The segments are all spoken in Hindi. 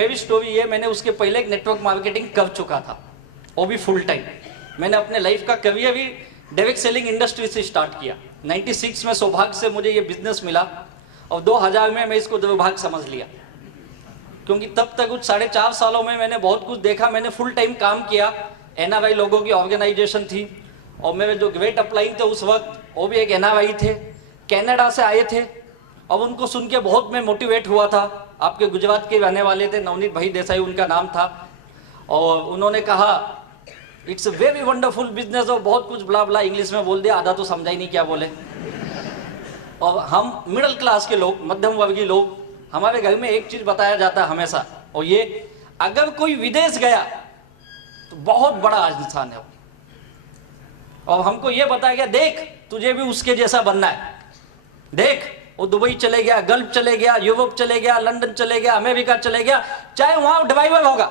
मेरी स्टोरी ये, मैंने उसके पहले एक नेटवर्क मार्केटिंग कर चुका था, वो भी फुल टाइम। मैंने अपने लाइफ का करियर भी डायरेक्ट सेलिंग इंडस्ट्री से स्टार्ट किया। 96 में सौभाग्य से मुझे ये बिजनेस मिला और 2000 में मैं इसको दुर्भाग्य समझ लिया, क्योंकि तब तक कुछ 4.5 सालों में मैंने बहुत कुछ देखा। मैंने फुल टाइम काम किया, NRI लोगों की ऑर्गेनाइजेशन थी और मेरे जो ग्रेट अपलाइन थे उस वक्त वो भी एक NRI थे, कनाडा से आए थे। और उनको सुन के बहुत मैं मोटिवेट हुआ था। आपके गुजरात के रहने वाले थे, नवनीत भाई देसाई उनका नाम था, और उन्होंने कहा it's a very wonderful business, और बहुत कुछ ब्ला ब्ला इंग्लिश में बोल दिया, आधा तो समझा ही नहीं क्या बोले। और हम मिडिल क्लास के लोग, मध्यम वर्गीय लोग, हमारे घर में एक चीज बताया जाता है हमेशा, और ये अगर कोई विदेश गया तो बहुत बड़ा इंसान है वो, और हमको ये बताया गया देख तुझे भी उसके जैसा बनना है, देख वो दुबई चले गया, गल्फ चले गया, यूरोप चले गया, लंदन चले गया, अमेरिका चले गया, चाहे वहां ड्राइवर होगा,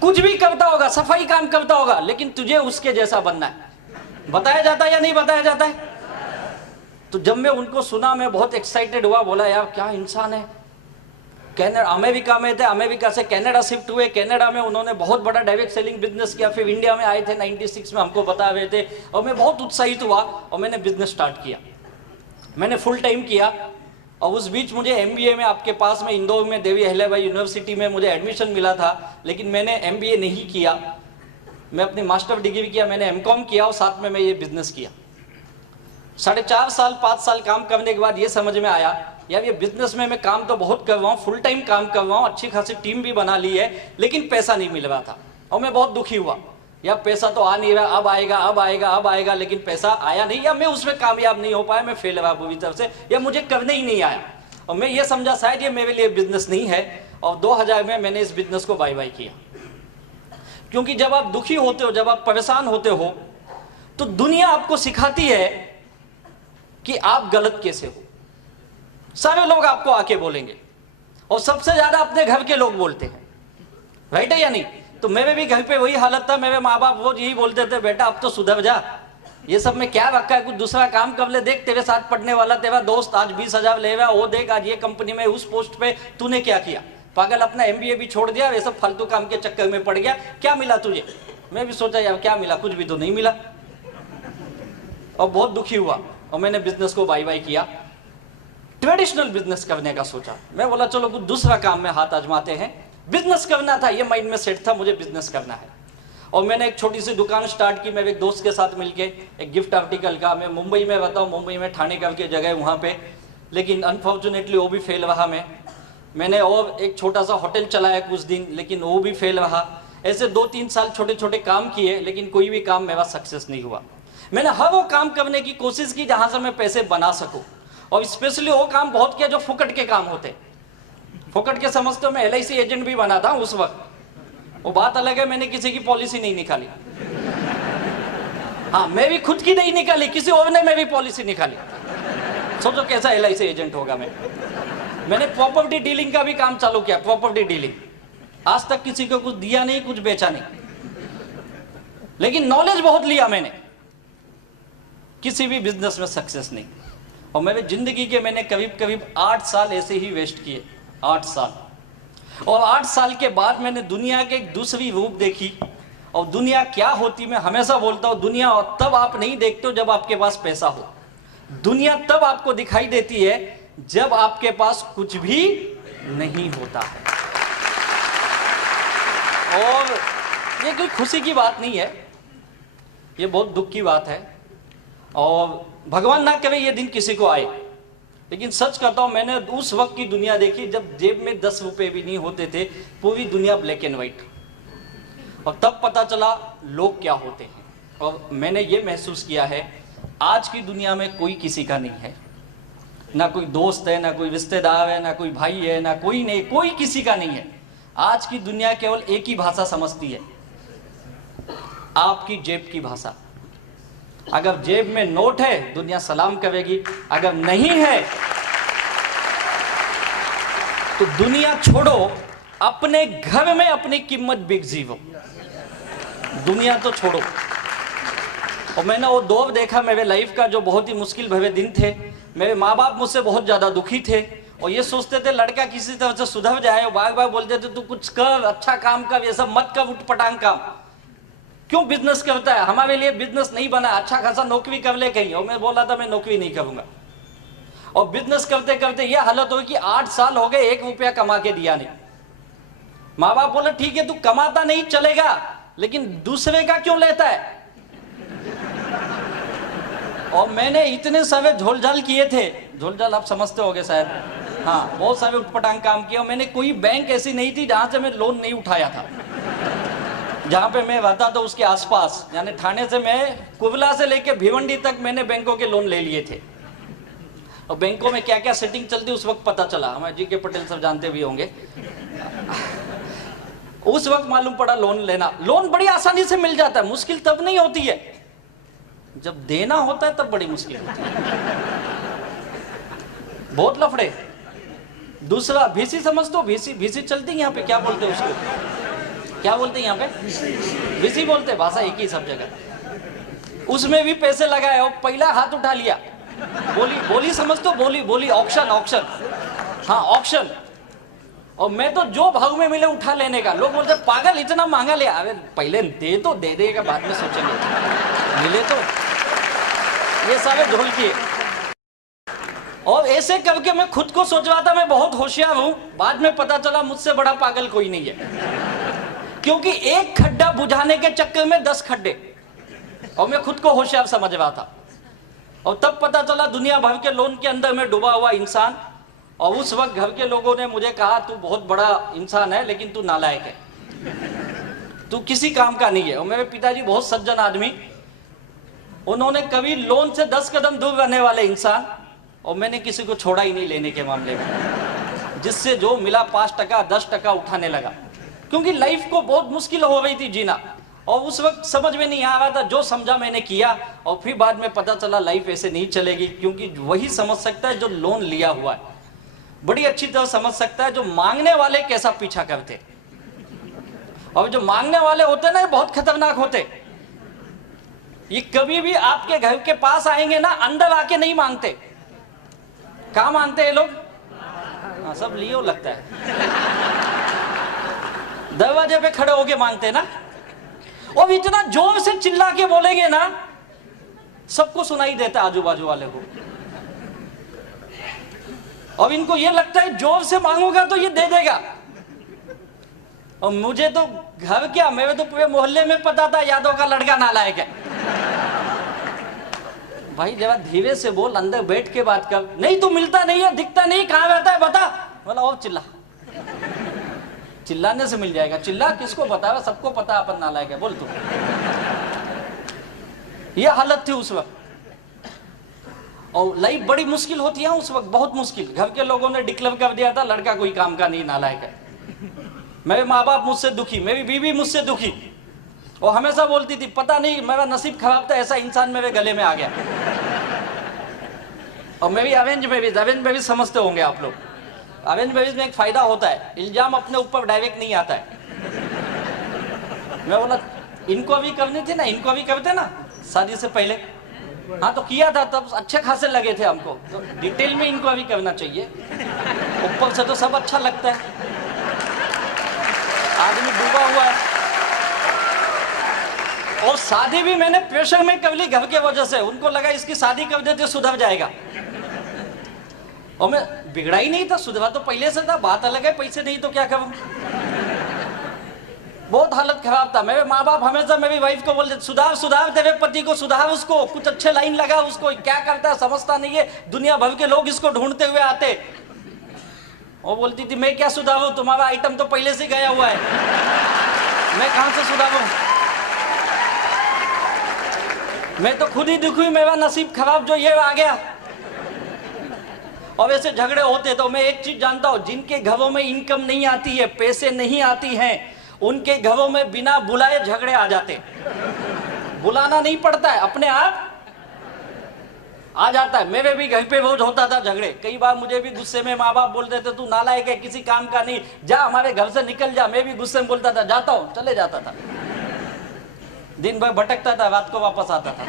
कुछ भी करता होगा, सफाई काम करता होगा, लेकिन तुझे उसके जैसा बनना है। बताया जाता है या नहीं बताया जाता है? तो जब मैं उनको सुना मैं बहुत एक्साइटेड हुआ, बोला यार क्या इंसान है। कनाडा, अमेरिका में थे, अमेरिका से कनाडा शिफ्ट हुए, कनाडा में उन्होंने बहुत बड़ा डायरेक्ट सेलिंग बिजनेस किया, फिर इंडिया में आए थे 96 में, हमको बता रहे थे, और मैं बहुत उत्साहित हुआ और मैंने बिजनेस स्टार्ट किया। मैंने फुल टाइम किया, और उस बीच मुझे MBA में आपके पास में इंदौर में देवी अहिल्याबाई यूनिवर्सिटी में मुझे एडमिशन मिला था, लेकिन मैंने MBA नहीं किया, मैं अपनी मास्टर डिग्री किया, मैंने MCOM किया और साथ में मैं ये बिजनेस किया। 4.5 साल 5 साल काम करने के बाद ये समझ में आया यार ये बिजनेस में मैं काम तो बहुत कर रहा हूँ, फुल टाइम काम कर रहा हूँ, अच्छी खासी टीम भी बना ली है, लेकिन पैसा नहीं मिल रहा था और मैं बहुत दुखी हुआ। या पैसा तो आ नहीं रहा, अब आएगा अब आएगा अब आएगा, लेकिन पैसा आया नहीं, या मैं उसमें कामयाब नहीं हो पाया, मैं फेल रहा पूरी तरफ से, या मुझे करने ही नहीं आया। और मैं ये समझा शायद ये मेरे लिए बिजनेस नहीं है, और 2000 में मैंने इस बिजनेस को बाय बाय किया। क्योंकि जब आप दुखी होते हो, जब आप परेशान होते हो, तो दुनिया आपको सिखाती है कि आप गलत कैसे हो। सारे लोग आपको आके बोलेंगे, और सबसे ज्यादा अपने घर के लोग बोलते हैं, राइट है या नहीं? तो मेरे भी घर पे वही हालत था, मेरे माँ बाप वो यही बोलते थे बेटा अब तो सुधर जा, ये सब में क्या रखा है, कुछ दूसरा काम कर ले, देख तेरे साथ पढ़ने वाला तेरा दोस्त आज 20,000 ले रहा, वो देख आज ये कंपनी में उस पोस्ट पे, तूने क्या किया, पागल अपना MBA भी छोड़ दिया, वे सब फालतू काम के चक्कर में पड़ गया, क्या मिला तुझे? मैं भी सोचा यार क्या मिला, कुछ भी तो नहीं मिला, और बहुत दुखी हुआ, और मैंने बिजनेस को बाय बाय किया। ट्रेडिशनल बिजनेस करने का सोचा, मैं बोला चलो कुछ दूसरा काम में हाथ आजमाते हैं, बिजनेस करना था, ये माइंड में सेट था मुझे बिजनेस करना है। और मैंने एक छोटी सी दुकान स्टार्ट की मेरे एक दोस्त के साथ मिलके, एक गिफ्ट आर्टिकल का। मैं मुंबई में रहता हूँ, मुंबई में ठाणे करके जगह है वहाँ पे, लेकिन अनफॉर्चुनेटली वो भी फेल रहा। मैंने और एक छोटा सा होटल चलाया कुछ दिन, लेकिन वो भी फेल रहा। ऐसे 2-3 साल छोटे छोटे काम किए, लेकिन कोई भी काम मेरा सक्सेस नहीं हुआ। मैंने हर वो काम करने की कोशिश की जहाँ से मैं पैसे बना सकूँ, और स्पेशली वो काम बहुत किया जो फुकट के काम होते। फुकट के समझते हो, मैं LIC एजेंट भी बना था उस वक्त, वो बात अलग है, मैंने किसी की पॉलिसी नहीं निकाली। हाँ, मैं भी खुद की नहीं निकाली, किसी और ने मेरी पॉलिसी निकाली। सोचो कैसा LIC एजेंट होगा मैं। मैंने प्रॉपर्टी डीलिंग का भी काम चालू किया, प्रॉपर्टी डीलिंग। आज तक किसी को कुछ दिया नहीं, कुछ बेचा नहीं, लेकिन नॉलेज बहुत लिया मैंने, किसी भी बिजनेस में सक्सेस नहीं। और मेरे जिंदगी के मैंने करीब करीब 8 साल ऐसे ही वेस्ट किए, 8 साल। और 8 साल के बाद मैंने दुनिया के एक दूसरी रूप देखी, और दुनिया क्या होती, मैं हमेशा बोलता हूँ दुनिया तब आप नहीं देखते हो जब आपके पास पैसा हो, दुनिया तब आपको दिखाई देती है जब आपके पास कुछ भी नहीं होता है। और ये कोई खुशी की बात नहीं है, ये बहुत दुख की बात है, और भगवान ना करे ये दिन किसी को आए। लेकिन सच कहता हूं, मैंने उस वक्त की दुनिया देखी जब जेब में 10 रुपए भी नहीं होते थे, पूरी दुनिया ब्लैक एंड व्हाइट, और तब पता चला लोग क्या होते हैं। और मैंने ये महसूस किया है आज की दुनिया में कोई किसी का नहीं है, ना कोई दोस्त है, ना कोई रिश्तेदार है, ना कोई भाई है, ना कोई नहीं, कोई किसी का नहीं है। आज की दुनिया केवल एक ही भाषा समझती है, आपकी जेब की भाषा। अगर जेब में नोट है दुनिया सलाम करेगी, अगर नहीं है तो दुनिया छोड़ो, अपने घर में अपनी कीमत बिक जीवो, दुनिया तो छोड़ो। और मैंने वो दौर देखा मेरे लाइफ का जो बहुत ही मुश्किल भरे दिन थे। मेरे माँ बाप मुझसे बहुत ज़्यादा दुखी थे, और ये सोचते थे लड़का किसी तरह से सुधर जाए, बार बार बोलते थे तू कुछ कर, अच्छा काम कर, ये सब मत कर, उठपटांग काम, क्यों बिजनेस करता है, हमारे लिए बिजनेस नहीं बना, अच्छा खासा नौकरी कर ले कहीं। और मैं बोला था मैं नौकरी नहीं करूंगा। और बिजनेस करते करते ये हालत हुई कि 8 साल हो गए 1 रुपया कमा के दिया नहीं। माँ बाप बोले ठीक है तू कमाता नहीं चलेगा, लेकिन दूसरे का क्यों लेता है। और मैंने इतने सारे झोलझाल किए थे, झोलझाल आप समझते होगे शायद, हाँ, बहुत सारे उठपटांग काम किए। और मैंने कोई बैंक ऐसी नहीं थी जहां से मैं लोन नहीं उठाया था। जहां पे मैं रहता था उसके आसपास, यानी थाने से मैं कुबला से लेके भिवंडी तक मैंने बैंकों के लोन ले लिए थे। और बैंकों में क्या क्या सेटिंग चलती उस वक्त पता चला, हमारे जी के पटेल सब जानते भी होंगे। उस वक्त मालूम पड़ा लोन लेना, लोन बड़ी आसानी से मिल जाता है, मुश्किल तब नहीं होती है, जब देना होता है तब बड़ी मुश्किल होती है, बहुत लफड़े। दूसरा भीसी समझ दो, भीसी चलती है यहाँ पे, क्या बोलते हैं उसको, क्या बोलते हैं यहाँ पे, भीसी बोलते, भाषा एक ही सब जगह। उसमें भी पैसे लगाए और पहला हाथ उठा लिया, बोली समझ दो, बोली ऑक्शन, हाँ ऑक्शन। और मैं तो जो भाव में मिले उठा लेने का। लोग बोलते पागल इतना महंगा ले, अरे पहले दे देगा, बाद में सोचेंगे, मिले तो। ये सारे झोल किए। और ऐसे करके मैं खुद को सोचवाता मैं बहुत होशियार हूं, बाद में पता चला मुझसे बड़ा पागल कोई नहीं है। क्योंकि एक खड्डा बुझाने के चक्कर में 10 खड्डे, और मैं खुद को होशियार समझ रहा था। और तब पता चला दुनिया भर के लोन के अंदर में डूबा हुआ इंसान। और उस वक्त घर के लोगों ने मुझे कहा तू बहुत बड़ा इंसान है लेकिन तू नालायक है, तू किसी काम का नहीं है। और मेरे पिताजी बहुत सज्जन आदमी, उन्होंने कभी लोन से 10 कदम दूर रहने वाले इंसान, और मैंने किसी को छोड़ा ही नहीं लेने के मामले में। जिससे जो मिला 5% 10% उठाने लगा, क्योंकि लाइफ को बहुत मुश्किल हो रही थी जीना। और उस वक्त समझ में नहीं आ रहा था, जो समझा मैंने किया। और फिर बाद में पता चला लाइफ ऐसे नहीं चलेगी, क्योंकि वही समझ सकता है जो लोन लिया हुआ है, बड़ी अच्छी तरह समझ सकता है जो मांगने वाले कैसा पीछा करते। और जो मांगने वाले होते ना, ये बहुत खतरनाक होते। ये कभी भी आपके घर के पास आएंगे ना, अंदर आके नहीं मांगते। कहाँ मांगते हैं लोग? हाँ, सब लियो लगता है, दरवाजे पे खड़े होके मांगते ना। और इतना जोर से चिल्ला के बोलेंगे ना, सबको सुनाई देता है आजू बाजू वाले को। और इनको ये लगता है जोर से मांगूंगा तो ये दे देगा। और मुझे तो घर क्या, मेरे तो पूरे मोहल्ले में पता था यादव का लड़का नालायक है। भाई जरा धीरे से बोल, अंदर बैठ के बात कर। नहीं तू मिलता नहीं है, दिखता नहीं, कहाँ रहता है बता। बोला और चिल्ला, चिल्लाने से मिल जाएगा। चिल्ला किसको बताया, सबको पता अपन नालायक है, बोल तू। ये हालत थी उस वक्त। और लाइफ बड़ी मुश्किल होती है उस वक्त, बहुत मुश्किल। घर के लोगों ने डिक्लेयर कर दिया था लड़का कोई काम का नहीं, नालायक है। मेरे माँ बाप मुझसे दुखी, मेरी बीवी मुझसे दुखी। और हमेशा बोलती थी पता नहीं मेरा नसीब खराब था, ऐसा इंसान मेरे गले में आ गया। और मेरी अरेंज मैरिज समझते होंगे आप लोग। अरेंज मैरिज में एक फायदा होता है, इल्जाम अपने ऊपर डायरेक्ट नहीं आता है। मैं बोला इनको अभी करनी थी ना, इनको अभी करते ना शादी से पहले। हाँ तो किया था, तब अच्छे खासे लगे थे हमको, तो डिटेल में इनको अभी करना चाहिए। ऊपर से तो सब अच्छा लगता है, आदमी डूबा हुआ है। और शादी भी मैंने प्रेशर में कर ली घर के वजह से। उनको लगा इसकी शादी कर देते सुधर जाएगा। और मैं बिगड़ा ही नहीं था, सुधरा तो पहले से था, बात अलग है, पैसे नहीं तो क्या करूं। बहुत हालत खराब था। मेरे माँ बाप हमेशा मेरी वाइफ को बोलते सुधार तेरे पति को, सुधार उसको, कुछ अच्छे लाइन लगा उसको, क्या करता है समझता नहीं है, दुनिया भर के लोग इसको ढूंढते हुए आते। वो बोलती थी मैं क्या सुधारूं, तुम्हारा आइटम तो पहले से गया हुआ है, मैं कहां से सुधारूं। मैं तो खुद ही दुखी, मेरा नसीब खराब जो ये आ गया। और ऐसे झगड़े होते। तो मैं एक चीज जानता हूं, जिनके घरों में इनकम नहीं आती है, पैसे नहीं आती हैं, उनके घरों में बिना बुलाए झगड़े आ जाते। बुलाना नहीं पड़ता है, अपने आप आ जाता है। मेरे भी घर पे रोज होता था झगड़े। कई बार मुझे भी गुस्से में माँ बाप बोलते थे तू नालायक है, किसी काम का नहीं, जा हमारे घर से निकल जा। मैं भी गुस्से में बोलता था जाता हूँ, चले जाता था। दिन भर भटकता था, रात को वापस आता था।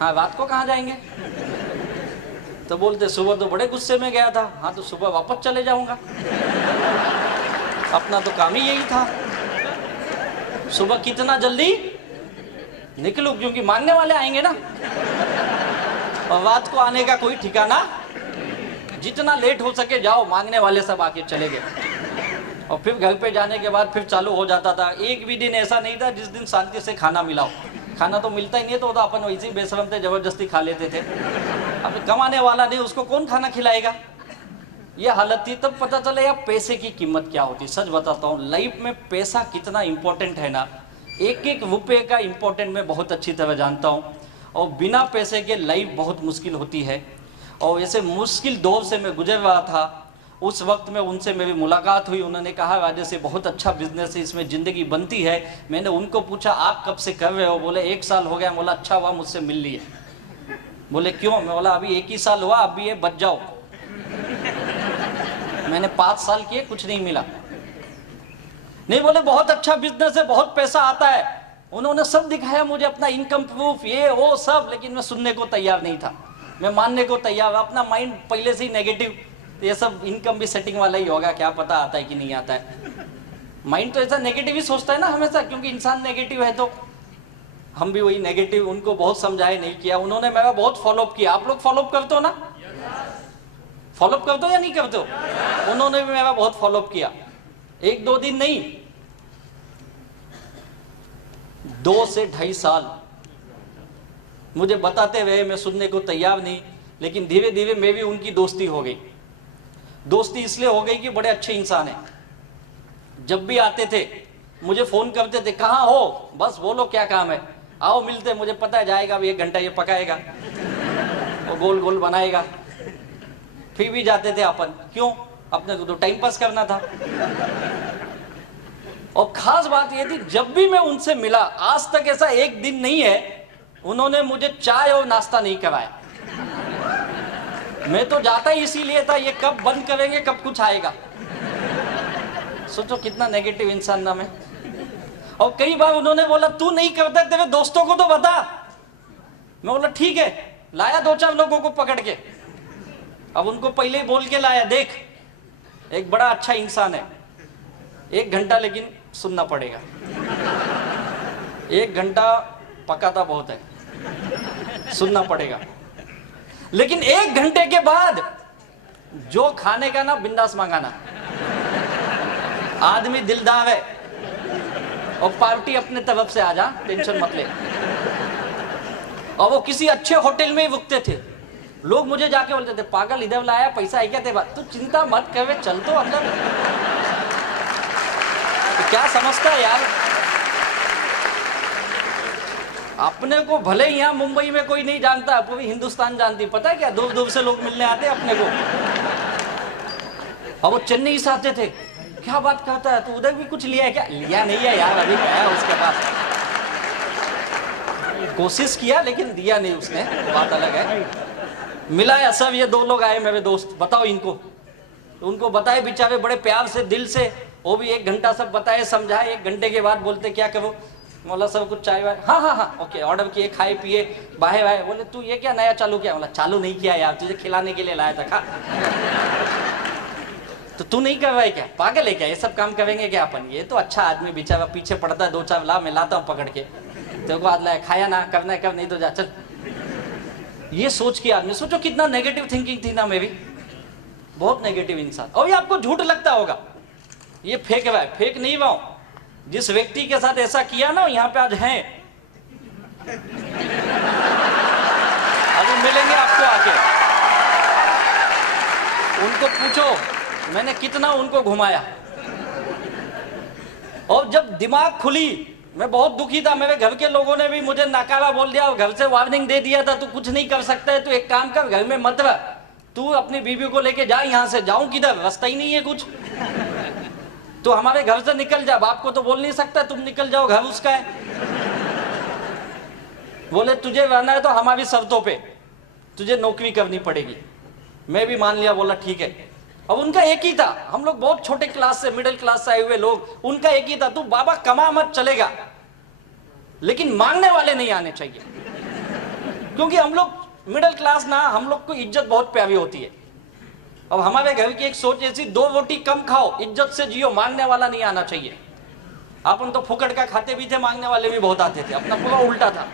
हाँ रात को कहाँ जाएंगे, तो बोलते सुबह तो बड़े गुस्से में गया था। हाँ तो सुबह वापस चले जाऊंगा, अपना तो काम ही यही था। सुबह कितना जल्दी निकलूं, क्योंकि मांगने वाले आएंगे ना, और रात को आने का कोई ठिकाना। जितना लेट हो सके जाओ, मांगने वाले सब आके चले गए। और फिर घर पे जाने के बाद फिर चालू हो जाता था। एक भी दिन ऐसा नहीं था जिस दिन शांति से खाना मिला हो। खाना तो मिलता ही नहीं, तो अपन वैसे ही बेशरम थे, जबरदस्ती खा लेते थे। अब कमाने वाला नहीं, उसको कौन खाना खिलाएगा। ये हालत थी। तब पता चला यार पैसे की कीमत क्या होती। सच बताता हूँ, लाइफ में पैसा कितना इंपॉर्टेंट है ना, एक एक रुपये का इंपॉर्टेंट मैं बहुत अच्छी तरह जानता हूँ। और बिना पैसे के लाइफ बहुत मुश्किल होती है। और ऐसे मुश्किल दौर से मैं गुजर रहा था। उस वक्त में उनसे मेरी मुलाकात हुई। उन्होंने कहा राजा से बहुत अच्छा बिजनेस है, इसमें ज़िंदगी बनती है। मैंने उनको पूछा आप कब से कर रहे हो। बोले 1 साल हो गया। बोला अच्छा हुआ मुझसे मिल लिए। बोले क्यों। मैं बोला अभी 1 ही साल हुआ, अभी ये बच जाओ। मैंने 5 साल किए, कुछ नहीं मिला। नहीं, बोले बहुत अच्छा बिजनेस है, बहुत पैसा आता है। उन्होंने सब दिखाया मुझे, अपना इनकम प्रूफ, ये वो सब, लेकिन मैं सुनने को तैयार नहीं था। मैं मानने को तैयार, अपना माइंड पहले से ही नेगेटिव। ये सब इनकम भी सेटिंग वाला ही होगा, क्या पता आता है कि नहीं आता है। माइंड तो ऐसा नेगेटिव ही सोचता है ना हमेशा, क्योंकि इंसान नेगेटिव है। तो हम भी वही नेगेटिव। उनको बहुत समझाया, नहीं किया। उन्होंने मेरा बहुत फॉलोअप किया। आप लोग फॉलोअप करते हो ना, फॉलोअप करते हो या नहीं करते हो। उन्होंने भी मेरा बहुत फॉलोअप किया। 1-2 दिन नहीं, 2 से 2.5 साल मुझे बताते रहे। मैं सुनने को तैयार नहीं, लेकिन धीरे धीरे मैं भी उनकी दोस्ती हो गई। दोस्ती इसलिए हो गई कि बड़े अच्छे इंसान हैं। जब भी आते थे मुझे फोन करते थे, कहाँ हो, बस बोलो क्या काम है, आओ मिलते। मुझे पता है जाएगा अभी 1 घंटा ये पकाएगा और गोल गोल बनाएगा। फिर भी जाते थे अपन, क्यों, अपने को तो टाइम पास करना था। और खास बात ये थी, जब भी मैं उनसे मिला, आज तक ऐसा एक दिन नहीं है उन्होंने मुझे चाय और नाश्ता नहीं कराया। मैं तो जाता ही इसीलिए था, ये कब बंद करेंगे, कब कुछ आएगा। सोचो कितना नेगेटिव इंसान ना मैं। और कई बार उन्होंने बोला तू नहीं करता, तेरे दोस्तों को तो बता। मैं बोला ठीक है। लाया 2-4 लोगों को पकड़ के। अब उनको पहले ही बोल के लाया, देख एक बड़ा अच्छा इंसान है, 1 घंटा लेकिन सुनना पड़ेगा। 1 घंटा पकाता बहुत है, सुनना पड़ेगा। लेकिन 1 घंटे के बाद जो खाने का ना, बिंदास मांगाना। आदमी दिलदार है और पार्टी अपने तरफ से आ जा, टेंशन मत ले। और वो किसी अच्छे होटल में ही रुकते थे। लोग मुझे जाके बोलते थे पागल इधर लाया, पैसा है क्या तेरे पास। तू चिंता मत कर, चल तो अंदर। तो क्या समझता है यार, अपने को भले यहाँ मुंबई में कोई नहीं जानता, पूरी हिंदुस्तान जानती। पता है क्या, दूर दूर से लोग मिलने आते अपने को। और वो चेन्नई से आते थे, क्या बात करता है, तू उधर भी कुछ लिया है क्या। लिया नहीं है यार, अभी गया उसके पास, कोशिश किया लेकिन दिया नहीं उसने, बात अलग है। मिला है सब, ये 2 लोग आए मेरे दोस्त, बताओ इनको। तो उनको बताए बेचारे बड़े प्यार से, दिल से। वो भी 1 घंटा सब बताए, समझाए। 1 घंटे के बाद बोलते क्या करो। बोला सब कुछ चाय वाय, हाँ हाँ हाँ ओके, ऑर्डर किए, खाए पिए, बाहे बाहे। बोले तू ये क्या नया चालू किया। बोला चालू नहीं किया यार, तुझे खिलाने के लिए लाया था, खा। तो तू नहीं कर रहा है क्या, पागल है क्या, ये सब काम करेंगे क्या अपन। ये तो अच्छा आदमी बेचारा पीछे पड़ता है, 2-4 ला, मैं लाता हूँ पकड़ के। तेरे को आज लाया, खाया ना, करना है कर, नहीं तो जा चल। ये सोच के आदमी, सोचो कितना नेगेटिव थिंकिंग थी ना मेरी, बहुत नेगेटिव इंसान। और ये आपको झूठ लगता होगा, ये फेक रहा है, फेक नहीं रहा हूं। जिस व्यक्ति के साथ ऐसा किया ना, यहाँ पे आज हैं, अभी मिलेंगे आपको आके। उनको पूछो मैंने कितना उनको घुमाया। और जब दिमाग खुली, मैं बहुत दुखी था। मेरे घर के लोगों ने भी मुझे नकारा बोल दिया और घर से वार्निंग दे दिया था, तू कुछ नहीं कर सकता है, तू एक काम कर, घर में मत रह, तू अपनी बीवी को लेके जा यहाँ से। जाऊं किधर, रास्ता ही नहीं है कुछ। तो हमारे घर से निकल जा, बाप को तो बोल नहीं सकता तुम निकल जाओ, घर उसका है। बोले तुझे रहना है तो हमारी शर्तों पे, तुझे नौकरी करनी पड़ेगी। मैं भी मान लिया, बोला ठीक है। अब उनका एक ही था, हम लोग बहुत छोटे क्लास से, मिडिल क्लास से आए हुए लोग, उनका एक ही था, तू बाबा कमा मत चलेगा, लेकिन मांगने वाले नहीं आने चाहिए। क्योंकि हम लोग मिडिल क्लास ना, हम लोग को इज्जत बहुत प्यारी होती है। अब हमारे घर की एक सोच ऐसी, 2 रोटी कम खाओ, इज्जत से जियो, मांगने वाला नहीं आना चाहिए। अपन तो फुकट का खाते भी थे, मांगने वाले भी बहुत आते थे, अपना पूरा उल्टा था।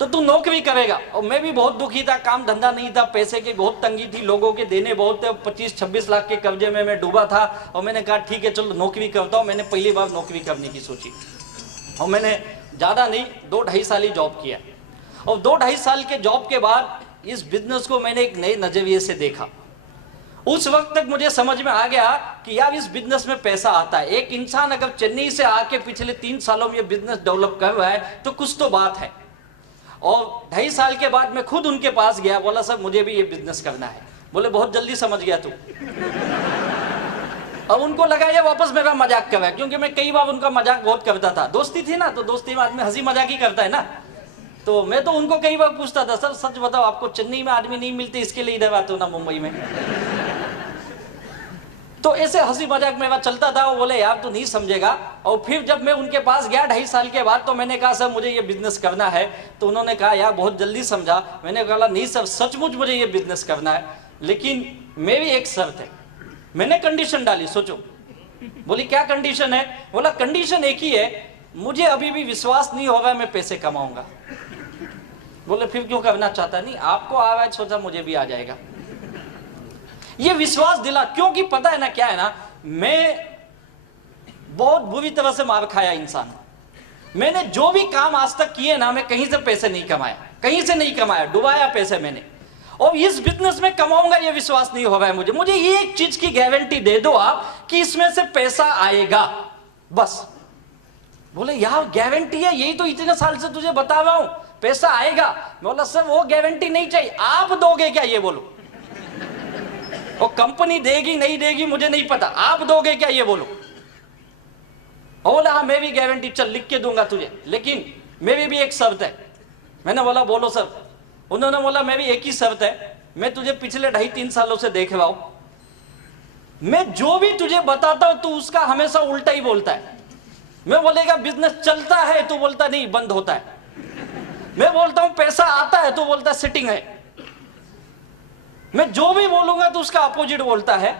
तो तू नौकरी करेगा। और मैं भी बहुत दुखी था, काम धंधा नहीं था, पैसे की बहुत तंगी थी, लोगों के देने बहुत थे, 25-26 लाख के कर्जे में मैं डूबा था। और मैंने कहा ठीक है चलो नौकरी करता हूँ। मैंने पहली बार नौकरी करने की सोची और मैंने ज़्यादा नहीं 2-2.5 साल ही जॉब किया। और 2-2.5 साल के जॉब के बाद इस बिजनेस को मैंने एक नए नजरिए से देखा। उस वक्त तक मुझे समझ में आ गया कि यार इस बिजनेस में पैसा आता है। एक इंसान अगर चेन्नई से आके पिछले 3 सालों में ये बिजनेस डेवलप कर रहा है तो कुछ तो बात है। और 2.5 साल के बाद मैं खुद उनके पास गया, बोला सर मुझे भी ये बिजनेस करना है। बोले बहुत जल्दी समझ गया तू। अब उनको लगा ये वापस मेरा मजाक कर रहा है, क्योंकि मैं कई बार उनका मजाक बहुत करता था। दोस्ती थी ना, तो दोस्ती में आदमी हंसी मजाक ही करता है ना। तो मैं तो उनको कई बार पूछता था, सर सच बताओ आपको चेन्नई में आदमी नहीं मिलते, इसके लिए इधर आते हो ना मुंबई में। तो ऐसे हंसी मजाक मेरा चलता था। वो बोले यार तू नहीं समझेगा। और फिर जब मैं उनके पास गया 2.5 साल के बाद, तो मैंने कहा सर मुझे ये बिजनेस करना है। तो उन्होंने कहा यार बहुत जल्दी समझा। मैंने कहा नहीं सर सचमुच मुझे ये बिजनेस करना है, लेकिन मेरी एक शर्त है। मैंने कंडीशन डाली, सोचो। बोली क्या कंडीशन है? बोला कंडीशन एक ही है, मुझे अभी भी विश्वास नहीं होगा मैं पैसे कमाऊंगा। बोले फिर क्यों करना चाहता? नहीं आपको आ रहा है, सोचा मुझे भी आ जाएगा। ये विश्वास दिला, क्योंकि पता है ना क्या है ना, मैं बहुत बुरी तरह से मार खाया इंसान। मैंने जो भी काम आज तक किए ना, मैं कहीं से पैसे नहीं कमाया, कहीं से नहीं कमाया, डुबाया पैसे मैंने। और इस बिजनेस में कमाऊंगा ये विश्वास नहीं हो रहा है मुझे। मुझे ये एक चीज की गारंटी दे दो आप कि इसमें से पैसा आएगा, बस। बोले यार गारंटी है, यही तो इतने साल से तुझे बता रहा हूं पैसा आएगा। बोला सर वो गारंटी नहीं चाहिए, आप दोगे क्या ये बोलो। और कंपनी देगी नहीं देगी मुझे नहीं पता, आप दोगे क्या ये बोलो। और बोला हाँ मैं भी गारंटी, चल लिख के दूंगा तुझे, लेकिन मेरी भी एक शर्त है। मैंने बोला बोलो सर। उन्होंने बोला मैं भी एक ही शर्त है, मैं तुझे पिछले 2.5-3 सालों से देख रहा हूं, मैं जो भी तुझे बताता हूं तू उसका हमेशा उल्टा ही बोलता है। मैं बोलेगा बिजनेस चलता है तो बोलता नहीं बंद होता है। मैं बोलता हूं पैसा आता है तो बोलता सेटिंग है। मैं जो भी बोलूंगा तो उसका अपोजिट बोलता है।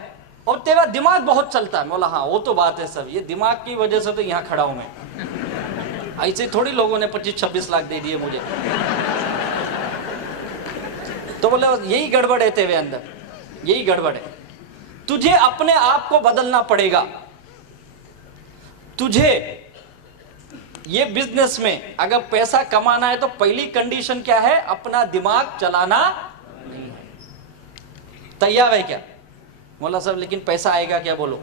और तेरा दिमाग बहुत चलता है। बोला हाँ वो तो बात है सर, ये दिमाग की वजह से तो यहां खड़ा हूं मैं। ऐसे थोड़ी लोगों ने 25-26 लाख दे दिए मुझे। तो बोले यही गड़बड़ है तेरे अंदर, यही गड़बड़ है। तुझे अपने आप को बदलना पड़ेगा। तुझे ये बिजनेस में अगर पैसा कमाना है तो पहली कंडीशन क्या है? अपना दिमाग चलाना नहीं है। तैयार है क्या? बोला सर लेकिन पैसा आएगा क्या? बोलो।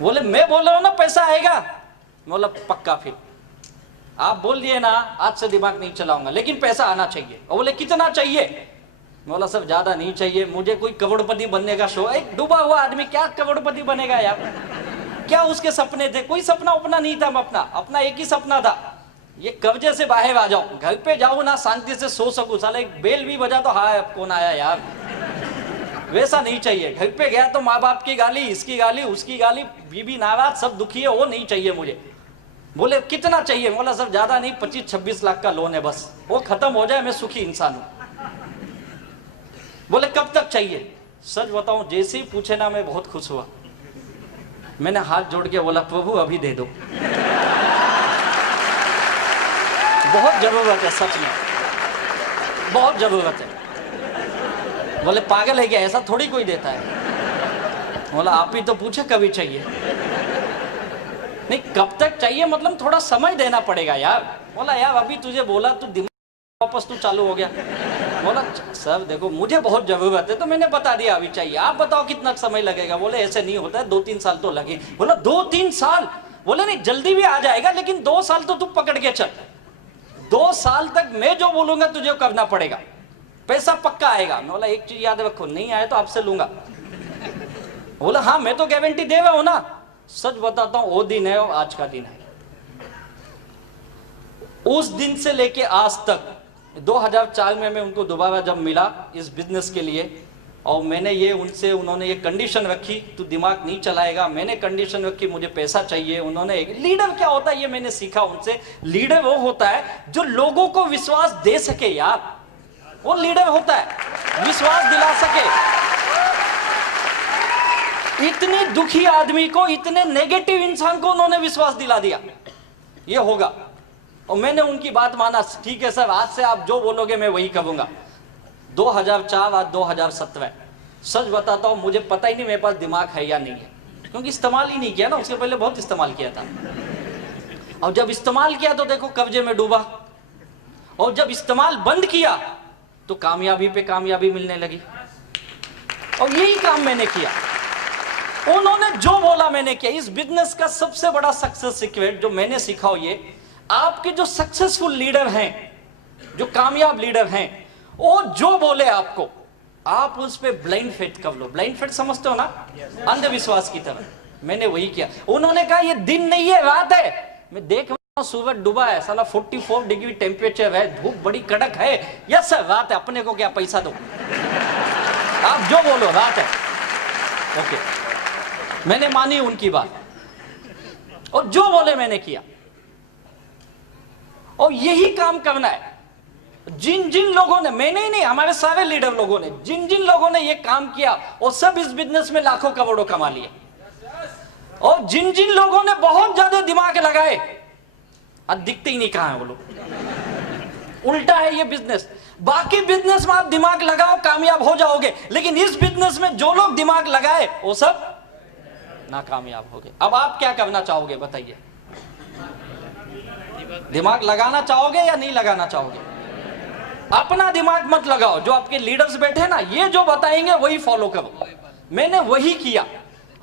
बोले मैं बोल रहा हूं ना पैसा आएगा। बोला पक्का, फिर आप बोल दिए ना आज से दिमाग नहीं चलाऊंगा, लेकिन पैसा आना चाहिए। और बोले कितना चाहिए? बोला सर ज्यादा नहीं चाहिए, मुझे कोई करोड़पति बनने का शौक। एक डूबा हुआ आदमी क्या करोड़पति बनेगा यार? क्या उसके सपने थे? कोई सपना अपना नहीं था। अपना एक ही सपना था, ये कर्जे से बाहर आ जाऊं, घर पे जाऊं ना शांति से सो सकूं। साला एक बेल भी बजा तो हाँ कौन आया यार, वैसा नहीं चाहिए। घर पे गया तो माँ बाप की गाली, इसकी गाली, उसकी गाली, बीबी नाराज, सब दुखी है, वो नहीं चाहिए मुझे। बोले कितना चाहिए? बोला सर ज्यादा नहीं, 25-26 लाख का लोन है, बस वो खत्म हो जाए मैं सुखी इंसान हूं। बोले कब तक चाहिए? सच बताऊं जैसे ही पूछे ना मैं बहुत खुश हुआ। मैंने हाथ जोड़ के बोला प्रभु अभी दे दो, बहुत जरूरत है, सच में बहुत जरूरत है। बोले पागल है क्या, ऐसा थोड़ी कोई देता है। बोला आप ही तो पूछे कभी चाहिए। नहीं कब तक चाहिए मतलब थोड़ा समय देना पड़ेगा यार। बोला यार अभी तुझे बोला तू दिमाग वापस तू चालू हो गया। बोला सर देखो मुझे बहुत जरूरत है तो मैंने बता दिया अभी चाहिए, आप बताओ कितना समय लगेगा। बोले ऐसे नहीं होता है, 2-3 साल तो लगे। बोला 2-3 साल? बोले नहीं जल्दी भी आ जाएगा, लेकिन 2 साल तो तू पकड़ के चल। 2 साल तक मैं जो बोलूंगा तुझे करना पड़ेगा, पैसा पक्का आएगा। बोला एक चीज याद रखो, नहीं आए तो आपसे लूंगा। बोला हाँ मैं तो गारंटी दे रहा हूं ना। सच बताता हूं वो दिन है और आज का दिन है। उस दिन से लेके आज तक 2004 में मैं उनको दोबारा जब मिला इस बिजनेस के लिए, और मैंने ये उनसे, उन्होंने ये कंडीशन रखी, तू दिमाग नहीं चलाएगा। मैंने कंडीशन रखी, मुझे पैसा चाहिए। उन्होंने, लीडर क्या होता है ये मैंने सीखा उनसे। लीडर वो होता है जो लोगों को विश्वास दे सके यार, वो लीडर होता है, विश्वास दिला सके। इतनी दुखी आदमी को, इतने नेगेटिव इंसान को उन्होंने विश्वास दिला दिया ये होगा। और मैंने उनकी बात माना, ठीक है सर, आज से आप जो बोलोगे मैं वही करूंगा। 2004 आज 2017, सच बताता हूं मुझे पता ही नहीं मेरे पास दिमाग है या नहीं है, क्योंकि इस्तेमाल ही नहीं किया ना। उसके पहले बहुत इस्तेमाल किया था, और जब इस्तेमाल किया तो देखो कब्जे में डूबा, और जब इस्तेमाल बंद किया तो कामयाबी पे कामयाबी मिलने लगी। और यही काम मैंने किया, उन्होंने जो बोला मैंने किया। इस बिजनेस का सबसे बड़ा सक्सेस सीक्रेट जो मैंने सीखा हो, ये आपके जो सक्सेसफुल लीडर हैं, जो कामयाब लीडर हैं, वो जो बोले आपको, आप उस पे ब्लाइंड फेथ कर लो। ब्लाइंड फेथ समझते हो ना, अंधविश्वास की तरह। मैंने वही किया। उन्होंने कहा ये दिन नहीं है, रात है। मैं देख रहा हूं सूरज डूबा है, साला 44 डिग्री टेम्परेचर है, धूप बड़ी कड़क है। यस सर, रात है, अपने को क्या पैसा दो, आप जो बोलो रात है। ओके, मैंने मानी उनकी बात, और जो बोले मैंने किया। और यही काम करना है। जिन जिन लोगों ने, मैंने ही नहीं, हमारे सारे लीडर लोगों ने, जिन जिन लोगों ने ये काम किया, वो सब इस बिजनेस में लाखों करोड़ों कमा लिए। और जिन जिन लोगों ने बहुत ज्यादा दिमाग लगाए, आज दिखते ही नहीं कहां है वो लोग। उल्टा है ये बिजनेस। बाकी बिजनेस में आप दिमाग लगाओ कामयाब हो जाओगे, लेकिन इस बिजनेस में जो लोग दिमाग लगाए वो सब नाकामयाब हो गए। अब आप क्या करना चाहोगे बताइए? दिमाग लगाना चाहोगे या नहीं लगाना चाहोगे? अपना दिमाग मत लगाओ, जो आपके लीडर्स बैठे ना, ये जो बताएंगे वही फॉलो करो। मैंने वही किया,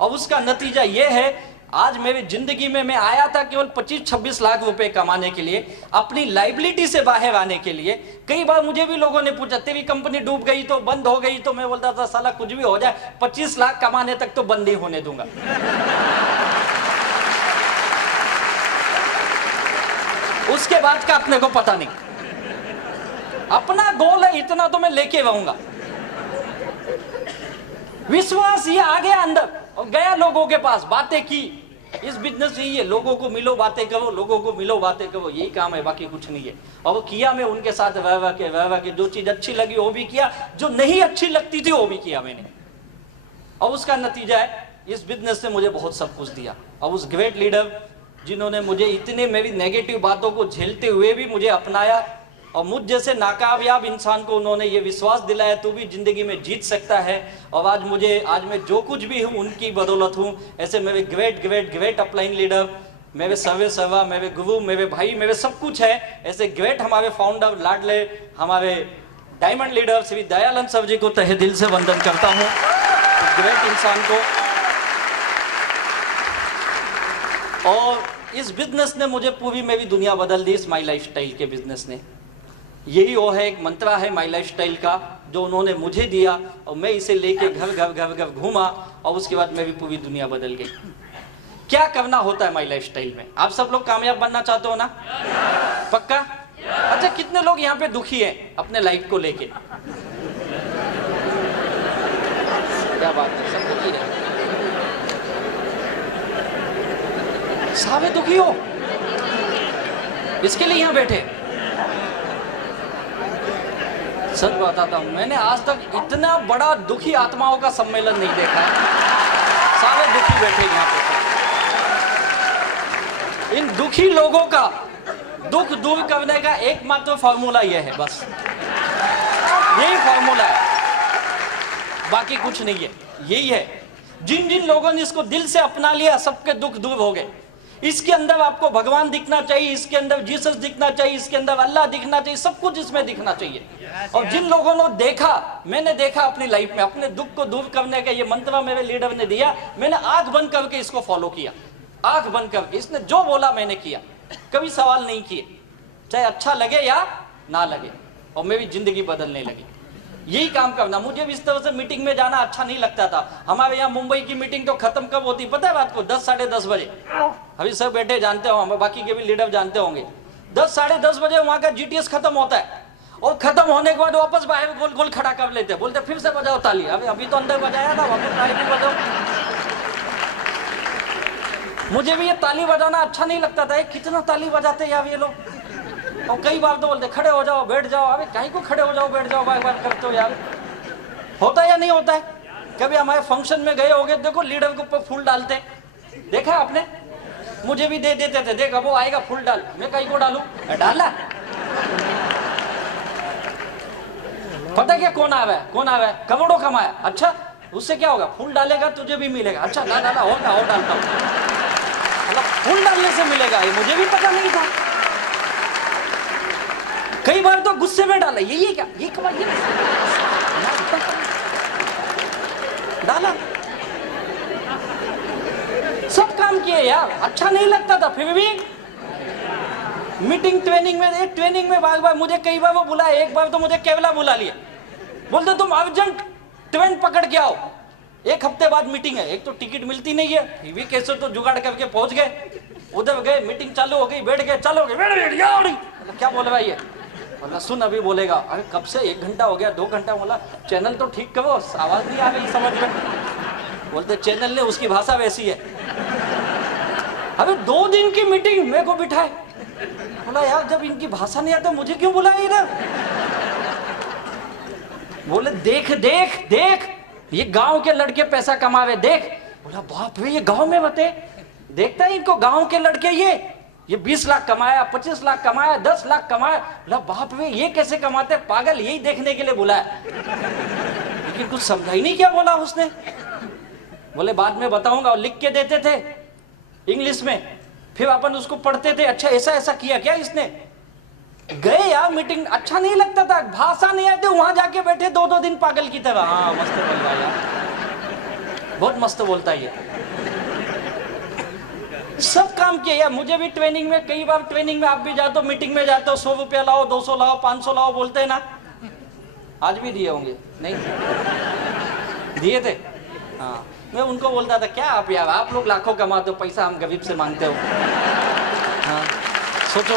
और उसका नतीजा ये है, आज मेरी जिंदगी में मैं आया था केवल 25-26 लाख रुपए कमाने के लिए, अपनी लाइबिलिटी से बाहर आने के लिए। कई बार मुझे भी लोगों ने पूछा तेरी कंपनी डूब गई तो, बंद हो गई तो, मैं बोलता था साला कुछ भी हो जाए, 25 लाख कमाने तक तो बंद नहीं होने दूंगा। उसके बाद का अपने को पता नहीं। अपना गोल है, इतना तो मैं लेके रहूंगा। विश्वास ये आ गया अंदर, और गया लोगों के पास, बातें की। इस बिजनेस यही है, लोगों को मिलो बातें करो, लोगों को मिलो बातें करो, यही काम है, बाकी कुछ नहीं है। और वो किया मैं उनके साथ, वह के जो चीज अच्छी लगी वो भी किया, जो नहीं अच्छी लगती थी वो भी किया मैंने। और उसका नतीजा है, इस बिजनेस ने मुझे बहुत सब कुछ दिया। और उस ग्रेट लीडर जिन्होंने मुझे इतने मेरी नेगेटिव बातों को झेलते हुए भी मुझे अपनाया, और मुझ जैसे नाकामयाब इंसान को उन्होंने ये विश्वास दिलाया तू भी जिंदगी में जीत सकता है। और आज मैं जो कुछ भी हूँ उनकी बदौलत हूँ। ऐसे मेरे ग्रेट अपलाइन लीडर, मेरे सर्वा, मेरे गुरु, मेरे भाई, मेरे सब कुछ है। ऐसे ग्रेट हमारे फाउंडर, लाडले हमारे diamond leader Shri Dayanand sir ji को तहे दिल से वंदन करता हूँ। ग्रेट इंसान को। और इस बिजनेस ने मुझे पूरी मेरी दुनिया बदल दी, इस माई लाइफ स्टाइल के बिजनेस ने। यही वो है, एक मंत्रा है माई लाइफ स्टाइल का, जो उन्होंने मुझे दिया, और मैं इसे लेके घर घूमा, और उसके बाद मेरी पूरी दुनिया बदल गई। क्या करना होता है माई लाइफ स्टाइल में? आप सब लोग कामयाब बनना चाहते हो ना? पक्का? अच्छा, कितने लोग यहाँ पे दुखी हैं अपने लाइफ को लेके? क्या बात है, सब दुखी है? सारे दुखी हो, इसके लिए यहाँ बैठे। सच बताता हूं, मैंने आज तक इतना बड़ा दुखी आत्माओं का सम्मेलन नहीं देखा। सारे दुखी बैठे यहाँ पे। इन दुखी लोगों का दुख दूर करने का एकमात्र फॉर्मूला यह है, बस यही फॉर्मूला है, बाकी कुछ नहीं है। यही है, जिन जिन लोगों ने इसको दिल से अपना लिया, सबके दुख दूर हो गए। इसके अंदर आपको भगवान दिखना चाहिए, इसके अंदर जीसस दिखना चाहिए, इसके अंदर अल्लाह दिखना चाहिए, सब कुछ इसमें दिखना चाहिए। और जिन लोगों ने देखा, मैंने देखा अपनी लाइफ में, अपने दुख को दूर करने का ये मंत्र मेरे लीडर ने दिया, मैंने आंख बंद करके इसको फॉलो किया। आंख बंद करके इसने जो बोला मैंने किया, कभी सवाल नहीं किए, चाहे अच्छा लगे या ना लगे, और मेरी जिंदगी बदलने लगी। यही काम करना। मुझे भी इस तरह से मीटिंग में जाना अच्छा नहीं लगता था। हमारे यहाँ मुंबई की मीटिंग तो खत्म कब होती पता है? रात को 10 साढ़े 10 बजे। अभी सब बैठे जानते हो, हम बाकी के भी लीडर जानते होंगे। 10 साढ़े 10 बजे वहां का जीटीएस खत्म होता है। और खत्म होने के बाद वापस बाहर गोल गोल खड़ा कर लेते, बोलते फिर से बजाओ ताली, अभी तो अंदर बजाया था, वापस बाहर भी बजाओ। मुझे भी ये ताली बजाना अच्छा नहीं लगता था, कितना ताली बजाते यार ये लोग। और कई बार तो बोलते खड़े हो जाओ बैठ जाओ, अबे कहीं को खड़े हो जाओ बैठ जाओ, बार बार करते हो यार। होता है या नहीं होता है? कभी हमारे फंक्शन में गए होगे, देखो लीडर के ऊपर फूल डालते, देखा आपने? मुझे भी दे देते थे, देख अब वो आएगा फूल डाल, मैं कहीं को डालू, डाला। पता क्या कौन आ रहा है, कौन आ रहा है? करोड़ों कमाया, अच्छा उससे क्या होगा? फूल डालेगा तुझे भी मिलेगा, अच्छा डाला होगा और डालता हूँ, मतलब फूल डालने से मिलेगा, ये मुझे भी पता नहीं था। कई बार तो गुस्से में डाला, ये क्या, ये कमाई डाला, सब काम किए यार, अच्छा नहीं लगता था, फिर भी मीटिंग ट्रेनिंग में बार बार मुझे कई बार वो बुलाया, एक बार तो मुझे केवला बुला लिया, बोलते तुम अर्जेंट ट्रेन पकड़ के आओ, एक हफ्ते बाद मीटिंग है, एक तो टिकट मिलती नहीं है, फिर भी कैसे तो जुगाड़ करके पहुंच गए, उधर गए, मीटिंग चालू हो गई, बैठ गए, चलो क्या बोल रहा है ये? बोला सुन अभी बोलेगा, अरे कब से 1 घंटा हो गया 2 घंटा, बोला चैनल तो ठीक करो, आवाज नहीं आ रही समझ में। बोलते चैनल ने, उसकी भाषा वैसी है। अबे 2 दिन की मीटिंग मेरे को बिठाए, बोला यार जब इनकी भाषा नहीं आती मुझे क्यों बुलाया इधर? बोले देख देख देख ये गांव के लड़के पैसा कमावे देख। बोला बाप रे, ये गांव में बते, देखता है इनको गांव के लड़के, ये 20 लाख कमाया, 25 लाख कमाया, 10 लाख कमाया। बोला बाप रे, ये कैसे कमाते, पागल, यही देखने के लिए बुलाया। लेकिन कुछ समझा ही नहीं क्या बोला उसने। बोले बाद में बताऊंगा, और लिख के देते थे इंग्लिश में, फिर अपन उसको पढ़ते थे, अच्छा ऐसा ऐसा किया क्या इसने। गए यार मीटिंग, अच्छा नहीं लगता था, भाषा नहीं आती, वहां जाके बैठे 2-2 दिन पागल की तरह। हाँ मस्त बोल रहा यार, बहुत मस्त बोलता है ये, सब काम किया यार। मुझे भी ट्रेनिंग में, कई बार ट्रेनिंग में आप भी जाते हो, मीटिंग में जाते हो, 100 रुपया लाओ, 200 लाओ, 500 लाओ बोलते हैं ना, आज भी दिए होंगे, नहीं दिए थे? हाँ, मैं उनको बोलता था क्या आप यार, आप लोग लाखों कमाते हो, पैसा हम गरीब से मांगते हो। हाँ सोचो।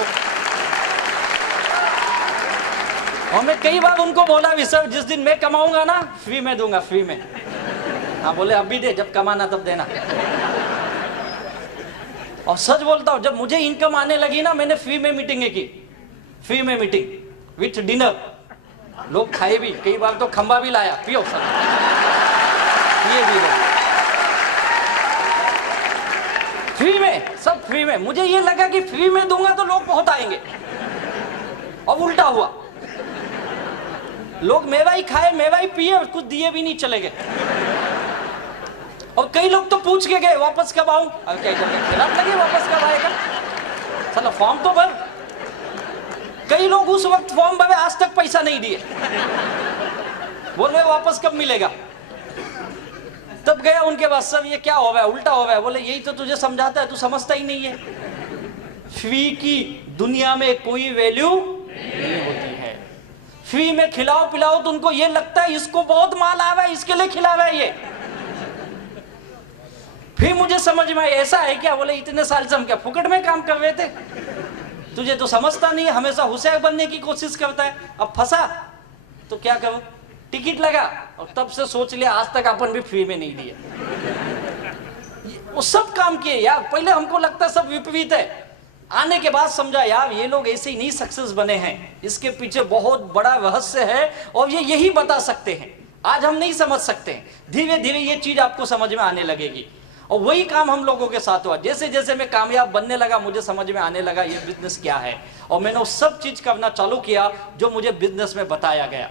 और मैं कई बार उनको बोला भी, सर जिस दिन मैं कमाऊंगा ना फ्री में दूंगा, फ्री में। हाँ बोले अभी दे, जब कमाना तब देना। और सच बोलता हूँ, जब मुझे इनकम आने लगी ना, मैंने फ्री में मीटिंगें की, फ्री में मीटिंग विथ डिनर, लोग खाए भी, कई बार तो खंबा भी लाया, पियो सर, पिए भी लोग फ्री में, सब फ्री में। मुझे ये लगा कि फ्री में दूंगा तो लोग बहुत आएंगे, और उल्टा हुआ, लोग मेवा ही खाए, मेवा ही पिए, कुछ दिए भी नहीं, चले गए। और कई लोग तो पूछ के गए वापस कब आऊं, अब क्या खराब लगे वापस कब आएगा, चलो फॉर्म तो भर। कई लोग उस वक्त फॉर्म भरे, आज तक पैसा नहीं दिए, बोल रहे वापस कब मिलेगा। तब गया उनके पास, सब ये क्या हो रहा है, उल्टा हो रहा है। बोले यही तो तुझे समझाता है, तू समझता ही नहीं है, फ्री की दुनिया में कोई वैल्यू नहीं होती है। फ्री में खिलाओ पिलाओ तो उनको ये लगता है इसको बहुत माल आ रहा है, इसके लिए खिला रहा है ये। फिर मुझे समझ में आया ऐसा है क्या। बोले इतने साल से हम क्या फुकट में काम कर रहे थे, तुझे तो समझता नहीं, हमेशा होशियार बनने की कोशिश करता है। अब फंसा तो क्या करूं, टिकट लगा, और तब से सोच लिया आज तक अपन भी फ्री में नहीं दिए। वो सब काम किए यार, पहले हमको लगता सब विपरीत है, आने के बाद समझा यार ये लोग ऐसे ही नहीं सक्सेस बने हैं, इसके पीछे बहुत बड़ा रहस्य है, और ये यही बता सकते हैं। आज हम नहीं समझ सकते हैं, धीरे धीरे ये चीज आपको समझ में आने लगेगी। और वही काम हम लोगों के साथ हुआ, जैसे जैसे मैं कामयाब बनने लगा, मुझे समझ में आने लगा ये बिजनेस क्या है, और मैंने वो सब चीज करना चालू किया जो मुझे बिजनेस में बताया गया।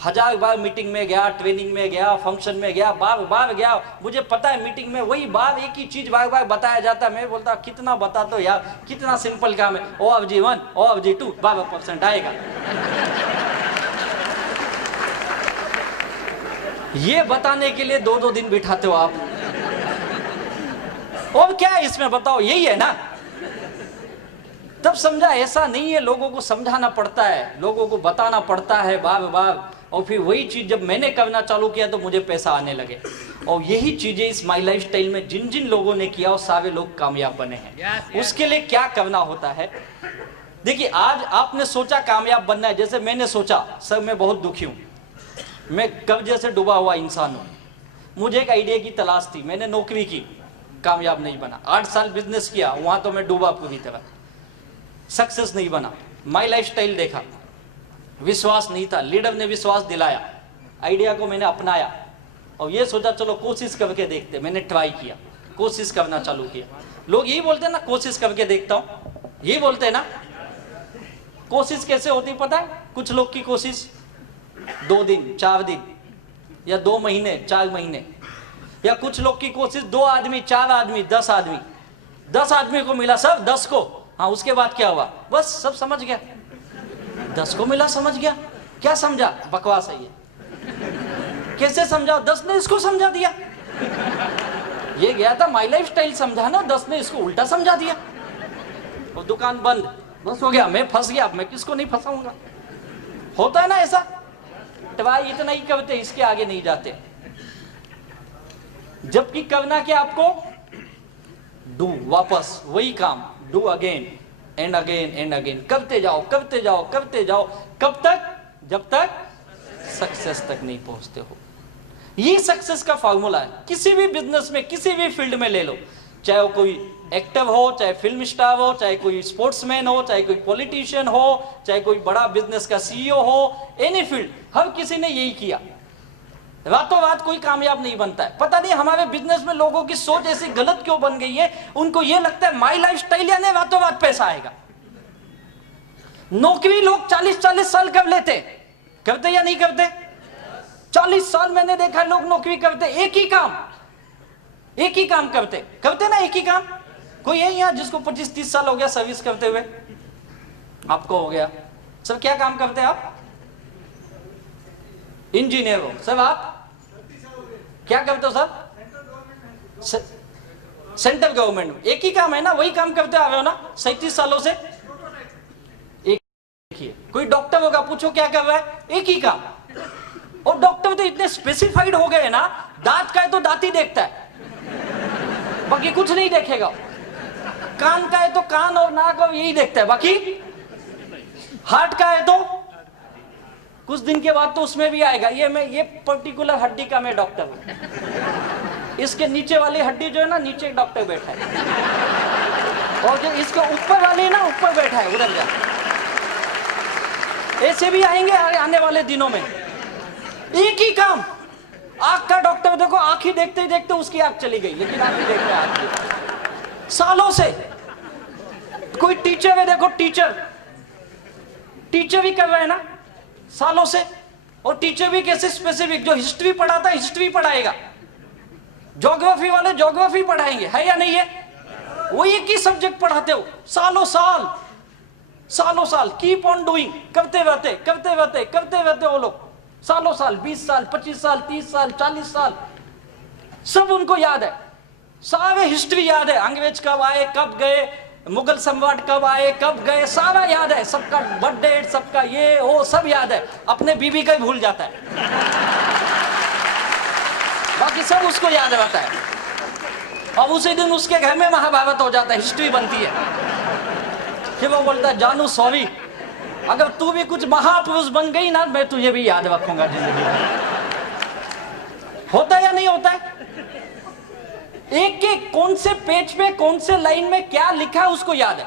1000 बार मीटिंग में गया, ट्रेनिंग में गया, फंक्शन में गया, बार बार गया, मुझे पता है मीटिंग में वही बार एक ही चीज बार बार बताया जाता है। मैं बोलता कितना बता दो यार, कितना सिंपल काम है, ओ of G1 O of G2 12% आएगा। ये बताने के लिए 2-2 दिन बिठाते हो आप, और क्या है इसमें बताओ, यही है ना। तब समझा ऐसा नहीं है, लोगों को समझाना पड़ता है, लोगों को बताना पड़ता है बार बार। और फिर वही चीज जब मैंने करना चालू किया तो मुझे पैसा आने लगे। और यही चीजें इस माई लाइफ स्टाइल में जिन जिन लोगों ने किया, वो सारे लोग कामयाब बने हैं। उसके लिए क्या करना होता है, देखिए आज आपने सोचा कामयाब बनना है, जैसे मैंने सोचा, सर मैं बहुत दुखी हूं, मैं कर्जे से डूबा हुआ इंसान हूं, मुझे एक आइडिया की तलाश थी, मैंने नौकरी की, कामयाब नहीं बना, 8 साल बिजनेस किया, वहां तो मैं डूबा पूरी तरह, सक्सेस नहीं बना, माई लाइफस्टाइल देखा, विश्वास नहीं था, लीडर ने विश्वास दिलाया, आइडिया को मैंने अपनाया और ये सोचा चलो कोशिश करके देखते, मैंने ट्राई किया, कोशिश करना चालू किया। लोग यही बोलते हैं ना, कोशिश करके देखता हूं, यही बोलते हैं ना। कोशिश कैसे होती पता है? कुछ लोग की कोशिश 2 दिन 4 दिन या 2 महीने 4 महीने, या कुछ लोग की कोशिश 2 आदमी 4 आदमी 10 आदमी, 10 आदमी को मिला सब 10 को, हाँ उसके बाद क्या हुआ, बस सब समझ गया, 10 को मिला समझ गया, क्या समझा, बकवास है ये, कैसे समझा, 10 ने इसको समझा दिया, ये गया था माई लाइफ स्टाइल समझा ना, 10 ने इसको उल्टा समझा दिया और दुकान बंद, बस हो गया, मैं फंस गया, मैं किसको नहीं फंसाऊंगा। होता है ना ऐसा, ट्राई इतना ही करते, इसके आगे नहीं जाते, जबकि करना क्या आपको, डू, वापस वही काम, do again and again and again, करते जाओ करते जाओ करते जाओ, कब तक, जब तक सक्सेस तक नहीं पहुंचते हो। ये सक्सेस का फॉर्मूला है, किसी भी बिजनेस में किसी भी फील्ड में ले लो, चाहे वो कोई एक्टर हो, चाहे फिल्म स्टार हो, चाहे कोई स्पोर्ट्समैन हो, चाहे कोई पॉलिटिशियन हो, चाहे कोई बड़ा बिजनेस का सीईओ हो, एनी फील्ड, हर किसी ने यही किया। रातों रात कोई कामयाब नहीं बनता है। पता नहीं हमारे बिजनेस में लोगों की सोच ऐसी गलत क्यों बन गई है, उनको ये लगता है माई लाइफ स्टाइल यानी रातों रात पैसा आएगा। नौकरी लोग 40-40 साल कर लेते, करते या नहीं करते, 40 साल मैंने देखा लोग नौकरी करते, एक ही काम करते ना, एक ही काम। कोई है यहाँ जिसको 25-30 साल हो गया सर्विस करते हुए? आपको हो गया। सर क्या काम करते हैं आप? इंजीनियर हो। सर आप क्या करते हो? Sir central government. एक ही काम है ना, वही काम करते आ रहे हो ना 37 सालों से। एक देखिए, कोई डॉक्टर होगा, पूछो क्या कर रहा है, एक ही काम। और डॉक्टर तो इतने स्पेसिफाइड हो गए ना, दांत का है तो दांत ही देखता है, बाकी कुछ नहीं देखेगा। कान का है तो कान और नाक और यही देखता है, बाकी हार्ट का है तो कुछ दिन के बाद तो उसमें भी आएगा, ये पर्टिकुलर हड्डी का मैं डॉक्टर हूं। इसके नीचे वाली हड्डी जो है ना, नीचे एक डॉक्टर बैठा है, और जो इसके ऊपर वाली ना, ऊपर बैठा है, उधर जा। ऐसे भी आएंगे आने वाले दिनों में। एक ही काम, आंख का डॉक्टर देखो, आंख ही देखते ही देखते उसकी आंख चली गई, लेकिन आंख ही देखते हैं सालों से। कोई टीचर है, देखो टीचर भी कर रहे हैं ना सालों से। और टीचर भी कैसे स्पेसिफिक, जो हिस्ट्री पढ़ाता है हिस्ट्री पढ़ाएगा, ज्योग्राफी वाले ज्योग्राफी पढ़ाएंगे, है या नहीं है? वो एक ही सब्जेक्ट पढ़ाते हो सालों साल, कीप ऑन डूइंग, करते रहते वो लोग सालों साल, 20 साल 25 साल 30 साल 40 साल, सब उनको याद है, सारे हिस्ट्री याद है, अंग्रेज कब आए कब गए, मुगल सम्राट कब आए कब गए, सारा याद है, सबका बर्थडे, सबका ये वो सब याद है। अपने बीबी का ही भूल जाता है, बाकी सब उसको याद रहता है। और उसी दिन उसके घर में महाभारत हो जाता है, हिस्ट्री बनती है। फिर वो बोलता है जानू सॉरी, अगर तू भी कुछ महापुरुष बन गई ना, मैं तुझे भी याद रखूंगा जिंदगी में। होता है या नहीं होता है? एक एक कौन से पेज पे कौन से लाइन में क्या लिखा है उसको याद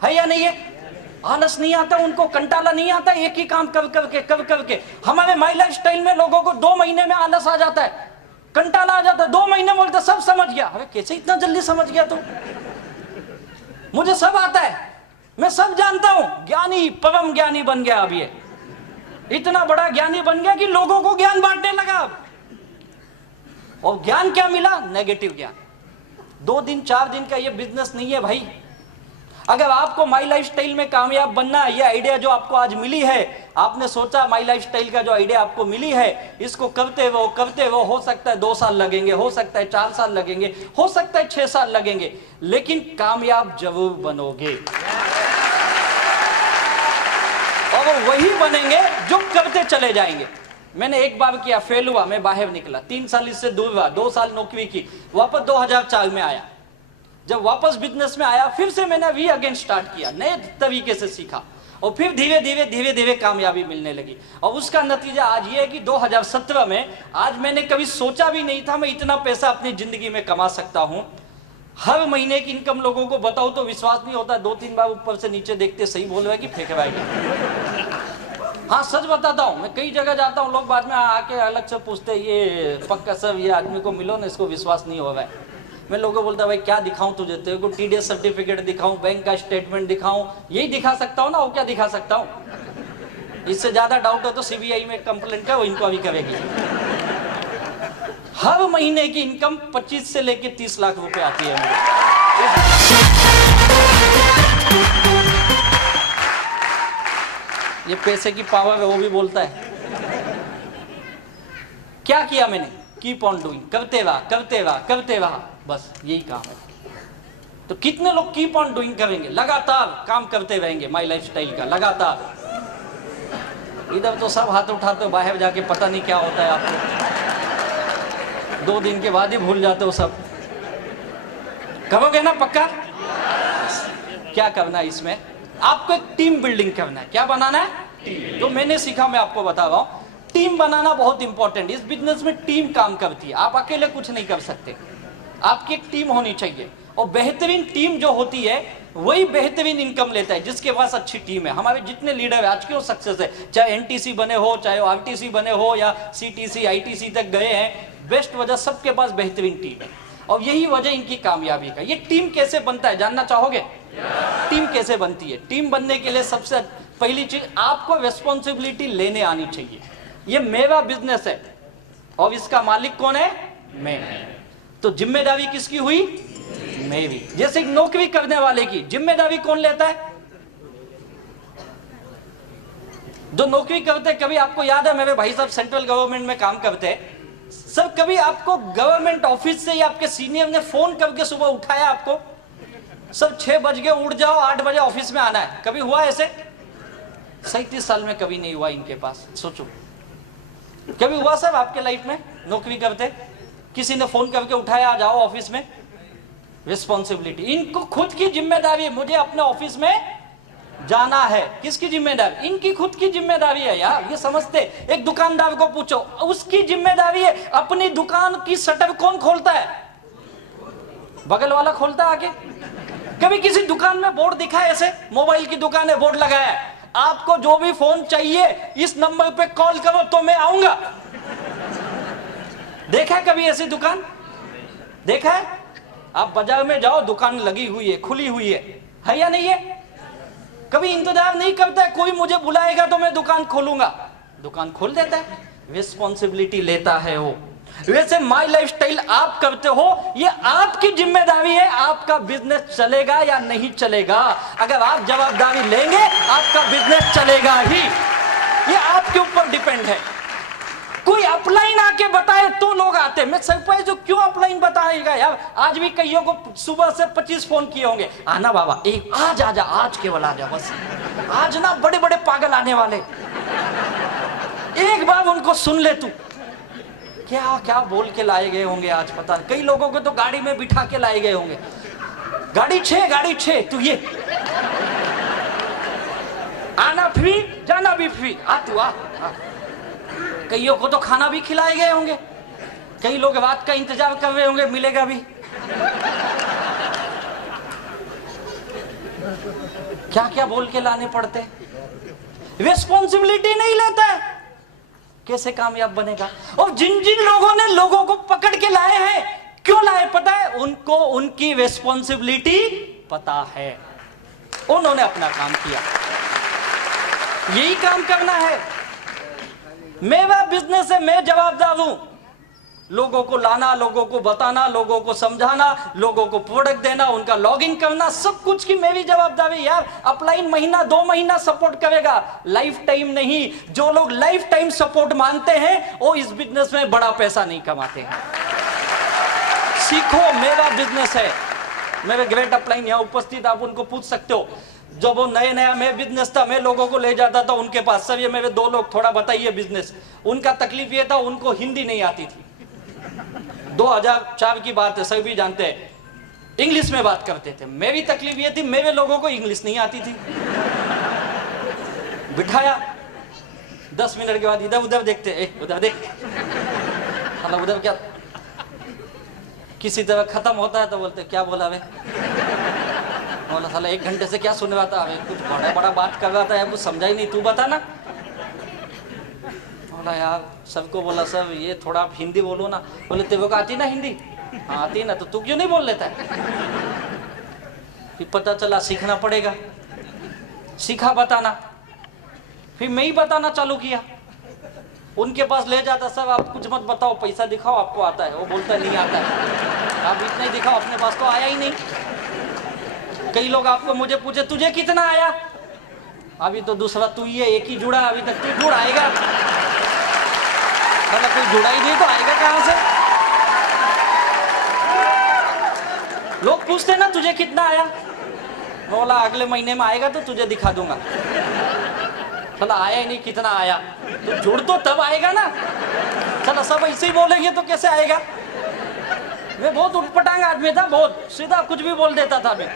है या नहीं है? आलस नहीं आता उनको, कंटाला नहीं आता, एक ही काम कर करके। हमारे माई लाइफ स्टाइल में लोगों को 2 महीने में आलस आ जाता है, कंटाला आ जाता है, 2 महीने बोलते सब समझ गया। अरे कैसे इतना जल्दी समझ गया तू? मुझे सब आता है, मैं सब जानता हूं, ज्ञानी परम ज्ञानी बन गया। अब ये इतना बड़ा ज्ञानी बन गया कि लोगों को ज्ञान बांटने लगा। और ज्ञान क्या मिला? नेगेटिव ज्ञान। 2 दिन 4 दिन का ये बिजनेस नहीं है भाई। अगर आपको माई लाइफ स्टाइल में कामयाब बनना, ये आइडिया जो आपको आज मिली है, आपने सोचा माई लाइफ स्टाइल का जो आइडिया आपको मिली है, इसको करते वो हो सकता है 2 साल लगेंगे, हो सकता है 4 साल लगेंगे, हो सकता है 6 साल लगेंगे, लेकिन कामयाब जरूर बनोगे। और वही बनेंगे जो करते चले जाएंगे। मैंने एक बार किया, फेल हुआ, मैं बाहर निकला, 3 साल इससे दूर रहा, 2 साल नौकरी की, वापस 2004 में आया। जब वापस बिजनेस में आया फिर से मैंने वी अगेन स्टार्ट किया, नए तरीके से सीखा और फिर धीरे धीरे कामयाबी मिलने लगी। और उसका नतीजा आज ये है कि 2017 में आज मैंने कभी सोचा भी नहीं था मैं इतना पैसा अपनी जिंदगी में कमा सकता हूं। हर महीने की इनकम लोगों को बताओ तो विश्वास नहीं होता, 2-3 बार ऊपर से नीचे देखते सही बोल रहा है कि फेंक रहा है। हाँ सच बताता हूँ, मैं कई जगह जाता हूँ, लोग बाद में आके अलग से पूछते ये पक्का सर ये आदमी को मिलो ना, इसको विश्वास नहीं हो रहा है। मैं लोगों को बोलता भाई क्या दिखाऊं तुझे, तेरे को टीडीएस सर्टिफिकेट दिखाऊं, बैंक का स्टेटमेंट दिखाऊं, यही दिखा सकता हूं ना, और क्या दिखा सकता हूं। इससे ज्यादा डाउट है तो सीबीआई में कंप्लेंट कर, वो इंक्वायरी करेगी। हर महीने की इनकम 25 से लेके 30 लाख रुपए आती है मेरे। ये पैसे की पावर है, वो भी बोलता है। क्या किया मैंने, कीप ऑन डूइंग, करते रहा, बस यही काम है। तो कितने लोग कीप ऑन डूइंग करेंगे, लगातार काम करते रहेंगे माई लाइफ स्टाइल का, लगातार। इधर तो सब हाथ उठाते हो, बाहर जाके पता नहीं क्या होता है आपको, 2 दिन के बाद ही भूल जाते हो सब। करोगे ना पक्का? क्या करना है इसमें, आपको एक टीम बिल्डिंग करना है। क्या बनाना है? टीम। जो मैंने सीखा मैं आपको बता रहा हूं, टीम बनाना बहुत इंपॉर्टेंट। इस बिजनेस में टीम काम करती है, आप अकेले कुछ नहीं कर सकते, आपकी एक टीम होनी चाहिए। और बेहतरीन टीम जो होती है वही बेहतरीन इनकम लेता है, जिसके पास अच्छी टीम है। हमारे जितने लीडर आज क्यों सक्सेस है, चाहे एनटीसी बने हो, चाहे आरटीसी बने हो, या सीटीसी आईटीसी तक गए हैं, बेस्ट वजह सबके पास बेहतरीन टीम है। और यही वजह इनकी कामयाबी का। ये टीम कैसे बनता है जानना चाहोगे? टीम कैसे बनती है? टीम बनने के लिए सबसे पहली चीज, आपको रिस्पॉन्सिबिलिटी लेने आनी चाहिए। ये मेरा बिजनेस है और इसका मालिक कौन है? मैं। तो जिम्मेदारी किसकी हुई? मेरी। जैसे नौकरी करने वाले की जिम्मेदारी कौन लेता है? जो नौकरी करते, कभी आपको याद है मेरे भाई साहब सेंट्रल गवर्नमेंट में काम करते हैं, सर कभी आपको गवर्नमेंट ऑफिस से या आपके सीनियर ने फोन करके सुबह उठाया आपको, सर 6 बज गए उठ जाओ, 8 बजे ऑफिस में आना है? कभी हुआ ऐसे? 37 साल में कभी नहीं हुआ इनके पास। सोचो कभी हुआ सर आपके लाइफ में? नौकरी करते किसी ने फोन करके उठाया आ जाओ ऑफिस में? रिस्पॉन्सिबिलिटी, इनको खुद की जिम्मेदारी है, मुझे अपने ऑफिस में जाना है। किसकी जिम्मेदारी? इनकी खुद की जिम्मेदारी है यार, ये समझते। एक दुकानदार को पूछो, उसकी जिम्मेदारी है। अपनी दुकान की शटर कौन खोलता है? बगल वाला खोलता है आके। कभी किसी दुकान में बोर्ड दिखा है ऐसे, मोबाइल की दुकान है, बोर्ड लगाया है, आपको जो भी फोन चाहिए इस नंबर पे कॉल करो तो मैं आऊंगा? देखा है कभी ऐसी दुकान? देखा है? आप बाजार में जाओ, दुकान लगी हुई है, खुली हुई है या नहीं है? कभी इंतजार नहीं करता है कोई मुझे बुलाएगा तो मैं दुकान खोलूंगा, दुकान खोल देता है। रिस्पॉन्सिबिलिटी लेता है वो। वैसे माई लाइफ स्टाइल आप करते हो, ये आपकी जिम्मेदारी है, आपका बिजनेस चलेगा या नहीं चलेगा। अगर आप जवाबदारी लेंगे आपका बिजनेस चलेगा ही, ये आपके ऊपर डिपेंड है। कोई अपलाइन आके बताए तो लोग आते। मैं सरप्राइज हूं, क्यों अपलाइन बताएगा यार? आज भी कईयों को सुबह से 25 फोन किए होंगे, आना बाबा, एक आज आजा, आज केवल आजा, बस आज ना बड़े बड़े पागल आने वाले, एक बार उनको सुन ले तू। क्या क्या बोल के लाए गए होंगे आज, पता नहीं। कई लोगों को तो गाड़ी में बिठा के लाए गए होंगे, गाड़ी 6 तू ये आना फ्री, जाना भी फ्री, आ तू आ। कईयों को तो खाना भी खिलाए गए होंगे, कई लोग रात का इंतजार कर रहे होंगे, मिलेगा भी। क्या क्या बोल के लाने पड़ते, रिस्पॉन्सिबिलिटी नहीं लेता है, कैसे कामयाब बनेगा? और जिन जिन लोगों ने लोगों को पकड़ के लाए हैं, क्यों लाए पता है? उनको उनकी रिस्पॉन्सिबिलिटी पता है, उन्होंने अपना काम किया। यही काम करना है। मेरा बिजनेस है, मैं जवाबदार हूं। लोगों को लाना, लोगों को बताना, लोगों को समझाना, लोगों को प्रोडक्ट देना, उनका लॉगिंग करना, सब कुछ की मेरी जवाबदारी। यार अपलाइन महीना 2 महीना सपोर्ट करेगा, लाइफ टाइम नहीं। जो लोग लाइफ टाइम सपोर्ट मांगते हैं वो इस बिजनेस में बड़ा पैसा नहीं कमाते हैं। सीखो, मेरा बिजनेस है। मेरे ग्रेट अपलाइन यहाँ उपस्थित, आप उनको पूछ सकते हो। जब वो नया मैं बिजनेस था, मैं लोगों को ले जाता था उनके पास, सर ये मेरे 2 लोग, थोड़ा बताइए बिजनेस। उनका तकलीफ ये था, उनको हिंदी नहीं आती थी। 2004 की बात है, सभी जानते हैं। इंग्लिश में बात करते थे। मेरी तकलीफ ये थी, मेरे लोगों को इंग्लिश नहीं आती थी। बिठाया, 10 मिनट के बाद इधर उधर देखते, उधर देख, मतलब उधर क्या, किसी तरह खत्म होता है तो बोलते क्या बोला वे, बोला साला 1 घंटे से क्या सुन रहा था, कुछ बड़ा बड़ा बात कर रहा था यार, कुछ समझा ही नहीं, तू बता ना। बोला यार, सबको बोला सब ये थोड़ा आप हिंदी बोलो ना। बोले तेरे को आती ना हिंदी? हाँ आती ना, तो तू क्यों नहीं बोल लेता है? फिर पता चला सीखना पड़ेगा, सीखा बताना, फिर मैं ही बताना चालू किया। उनके पास ले जाता, सर आप कुछ मत बताओ, पैसा दिखाओ आपको आता है। वो बोलता नहीं आता है। आप इतना ही दिखाओ, अपने पास तो आया ही नहीं। कई लोग आपको मुझे पूछे तुझे कितना आया? अभी तो दूसरा तू ही है, एक ही जुड़ा, अभी तक तू जुड़ आएगा, मतलब कोई जुड़ा ही नहीं तो आएगा कहां से? लोग पूछते ना तुझे कितना आया, बोला अगले महीने में आएगा तो तुझे दिखा दूंगा। चला आया ही नहीं, कितना आया? तो जुड़ तो तब आएगा ना। चला सब ऐसे ही बोलेंगे तो कैसे आएगा? मैं बहुत उठपटांग आदमी था, बहुत सीधा कुछ भी बोल देता था। मैं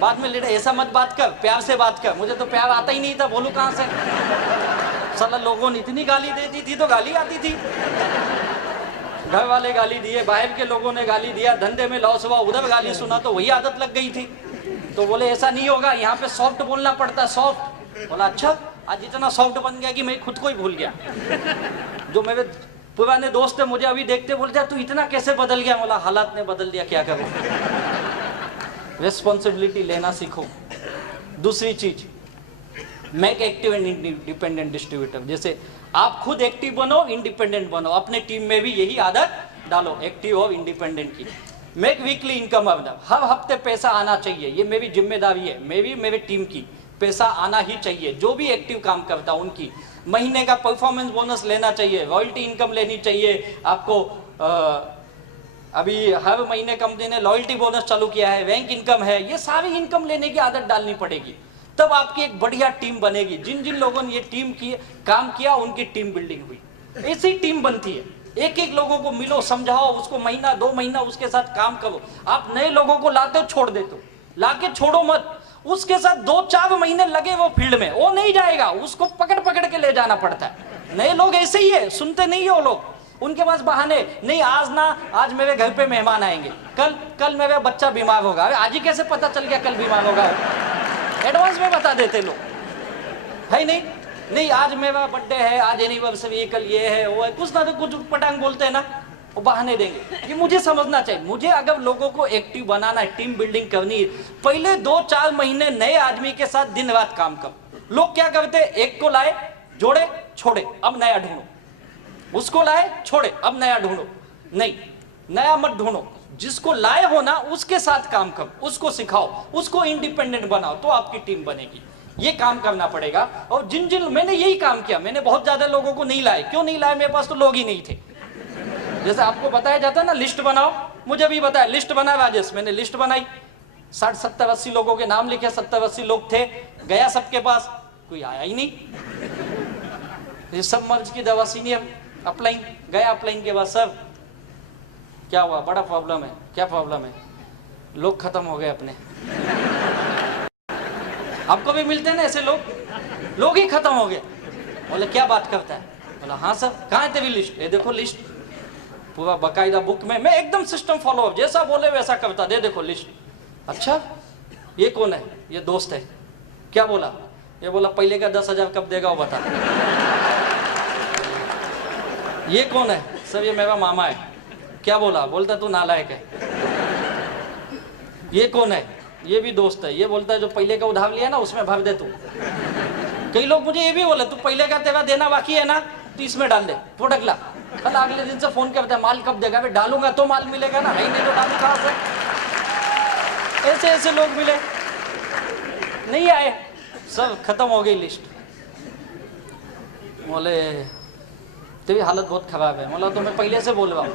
बाद में लेटा, ऐसा मत बात कर, प्यार से बात कर। मुझे तो प्यार आता ही नहीं था, बोलूं कहां से? साला लोगों ने इतनी गाली देती थी तो गाली आती थी, घर वाले गाली दिए, बाहर के लोगों ने गाली दिया, धंधे में लॉस हुआ, उधर गाली सुना तो वही आदत लग गई थी। तो बोले ऐसा नहीं होगा, यहाँ पे सॉफ्ट बोलना पड़ता है, सॉफ्ट। बोला अच्छा, आज इतना सॉफ्ट बन गया कि मैं खुद को ही भूल गया। जो मेरे पुराने दोस्त है मुझे अभी देखते बोलते तू इतना कैसे बदल गया? बोला हालात ने बदल दिया, क्या करूं। रिस्पॉन्सिबिलिटी लेना सीखो। दूसरी चीज, make active and independent distributor. जैसे आप खुद एक्टिव बनो, इंडिपेंडेंट बनो, अपने टीम में भी यही आदत डालो, एक्टिव और इंडिपेंडेंट की। मेक वीकली इनकम अर्नर, हर हफ्ते पैसा आना चाहिए, ये मेरी जिम्मेदारी है, मेरे टीम की। पैसा आना ही चाहिए, जो भी एक्टिव काम करता उनकी। महीने का परफॉर्मेंस बोनस लेना चाहिए, रॉयल्टी इनकम लेनी चाहिए आपको। अभी हर महीने कंपनी ने लॉयल्टी बोनस चालू किया है, रैंक इनकम है, ये सारी इनकम लेने की आदत डालनी पड़ेगी, तब आपकी एक बढ़िया टीम बनेगी। जिन जिन लोगों ने ये टीम की काम किया उनकी टीम बिल्डिंग हुई। ऐसी टीम बनती है, एक एक लोगों को मिलो, समझाओ उसको, महीना 2 महीना उसके साथ काम करो। आप नए लोगों को लाते हो, छोड़ देते हो, लाके छोड़ो मत, उसके साथ 2-4 महीने लगे वो फील्ड में, वो नहीं जाएगा, उसको पकड़ पकड़ के ले जाना पड़ता है। नए लोग ऐसे ही है, सुनते नहीं है वो लोग, उनके पास बहाने नहीं, आज मेरे घर पे मेहमान आएंगे, कल मेरा बच्चा बीमार होगा। आज ही कैसे पता चल गया कल बीमार होगा? एडवांस में बता देते लोग, है नहीं आज मेरा बर्थडे है, आज एनिवर्सरी, कल ये है वो है, कुछ ना तो कुछ पटांग बोलते हैं ना, वो बहाने देंगे। ये मुझे समझना चाहिए, मुझे अगर लोगों को एक्टिव बनाना है, टीम बिल्डिंग करनी है, पहले 2-4 महीने नए आदमी के साथ दिन रात काम करो। लोग क्या करते हैं, एक को लाए, जोड़े, छोड़े, अब नया ढूंढो, उसको लाए, छोड़े, अब नया ढूंढो। नहीं, नया मत ढूंढो, जिसको लाए हो ना उसके साथ काम करो, उसको सिखाओ, उसको इंडिपेंडेंट बनाओ, तो आपकी टीम बनेगी। ये काम करना पड़ेगा। और जिन मैंने यही काम किया, मैंने बहुत ज्यादा लोगों को नहीं लाए। क्यों नहीं लाए? मेरे पास तो लोग ही नहीं थे। जैसे आपको बताया जाता है ना, लिस्ट बनाओ, मुझे भी बताया, लिस्ट बना राजेश, मैंने लिस्ट बनाई, 60, 70, 80 लोगों के नाम लिखे, 70, 80 लोग थे, गया सबके पास, कोई आया ही नहीं। ये सब मर्ज की दवा सीनियर अप्लाइंग गया, अप्लाइंग के बाद सर क्या हुआ? बड़ा प्रॉब्लम है। क्या प्रॉब्लम है? लोग खत्म हो गए अपने। आपको भी मिलते हैं ना ऐसे लोग ही खत्म हो गए। बोले क्या बात करता है? बोला हाँ सर। कहाँ है तेरी लिस्ट? ये देखो लिस्ट, पूरा बकायदा बुक में, मैं एकदम सिस्टम फॉलो अप, जैसा बोले वैसा करता, दे देखो लिस्ट। अच्छा ये कौन है? ये दोस्त है। क्या बोला? ये बोला पहले का 10,000 कब देगा वो बता। ये कौन है? सर ये मेरा मामा है। क्या बोला? बोलता तू नालायक है। ये कौन है? ये भी दोस्त है। ये बोलता है जो पहले का उधार लिया ना उसमें भर दे तू। कई लोग मुझे ये भी बोले तू पहले का तेरा देना बाकी है ना तो इसमें डाल दे, प्रोडक्ट ला। कल अगले दिन से फोन करते हैं माल कब देगा? डालूंगा तो माल मिलेगा ना, नहीं तो डालू कहां से? ऐसे ऐसे लोग मिले, नहीं आए, सब खत्म हो गई लिस्ट। बोले तेरी हालत बहुत खराब है। बोला तो मैं पहले से बोल रहा हूँ,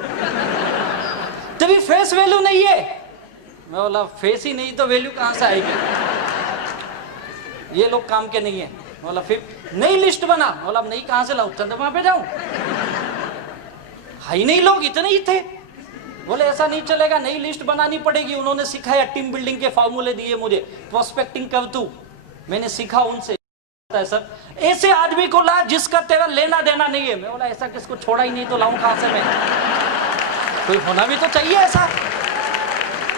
तेरी फेस वैल्यू नहीं है। मैं बोला फेस ही नहीं तो वैल्यू कहां से आएगी? ये लोग काम के नहीं है। बोला फिर नई लिस्ट बना। बोला अब नई कहां से लाऊं? चंद्रमा पे जाऊं? है ही नहीं, लोग इतने ही थे। बोले ऐसा नहीं चलेगा, नई लिस्ट बनानी पड़ेगी। उन्होंने सिखाया, टीम बिल्डिंग के फॉर्मूले दिए मुझे, प्रोस्पेक्टिंग कर तू, मैंने सीखा उनसे। सर ऐसे आदमी को ला जिसका तेरा लेना देना नहीं है। मैं बोला ऐसा किसको छोड़ा ही नहीं तो लाऊं कहां से मैं? कोई होना भी तो चाहिए ऐसा।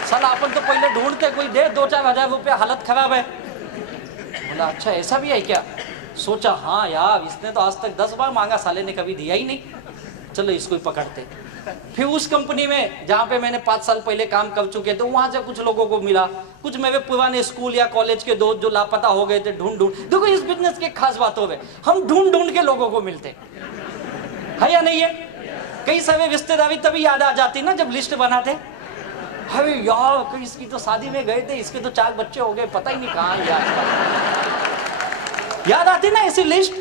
साला अपन तो पहले ढूंढते कोई दे 2-4 हजार रुपया, हालत खराब है। बोला अच्छा ऐसा भी है क्या? सोचा हाँ यार, इसने तो आज तक 10 बार मांगा, साले ने कभी दिया ही नहीं, चलो इसको ही पकड़ते। फिर उस कंपनी में जहाँ पे मैंने 5 साल पहले काम कर चुके थे, वहां से कुछ लोगों को मिला, कुछ मेरे पुराने स्कूल या कॉलेज के दोस्त जो लापता हो गए थे, ढूंढ देखो इस बिजनेस के खास बात हो गए, हम ढूंढ के लोगों को मिलते है या नहीं है? कई सारे रिश्तेदारी तभी याद आ जाती ना जब लिस्ट बनाते। अरे यार इसकी तो शादी में गए थे, इसके तो 4 बच्चे हो गए, पता ही नहीं कहाँ याद आती ना ऐसी लिस्ट।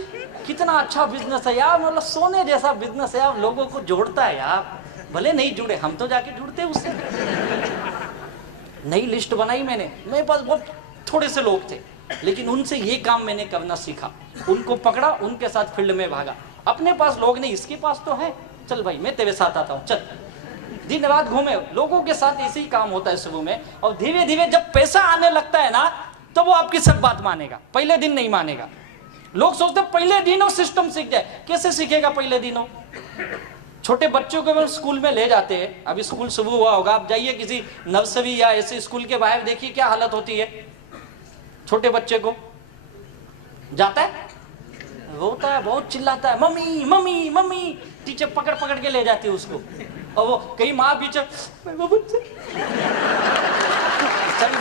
कितना अच्छा बिजनेस है यार, मतलब सोने जैसा बिजनेस है यार, लोगों को जोड़ता है यार। भले नहीं जुड़े, हम तो जाके जुड़ते उससे। नई लिस्ट बनाई मैंने, मेरे पास बहुत थोड़े से लोग थे, लेकिन उनसे ये काम मैंने करना सीखा, उनको पकड़ा, उनके साथ फील्ड में भागा। अपने पास लोग नहीं, इसके पास तो है, चल भाई मैं तेरे साथ आता हूँ, चल। दिन रात घूमे, लोगों के साथ ऐसे ही काम होता है शुरू में, और धीरे धीरे जब पैसा आने लगता है ना, तो वो आपकी सब बात मानेगा, पहले दिन नहीं मानेगा। लोग सोचते पहले दिनों सिस्टम सीख जाए, कैसे सीखेगा पहले दिनों? छोटे बच्चों को स्कूल में ले जाते हैं, अभी स्कूल शुरू हुआ होगा, आप जाइए किसी नर्सरी या ऐसे स्कूल के बाहर, देखिए क्या हालत होती है। छोटे बच्चे को जाता है, रोता है, बहुत चिल्लाता है, मम्मी मम्मी मम्मी, टीचर पकड़ पकड़ के ले जाती है उसको, और वो कई माँ पीछे,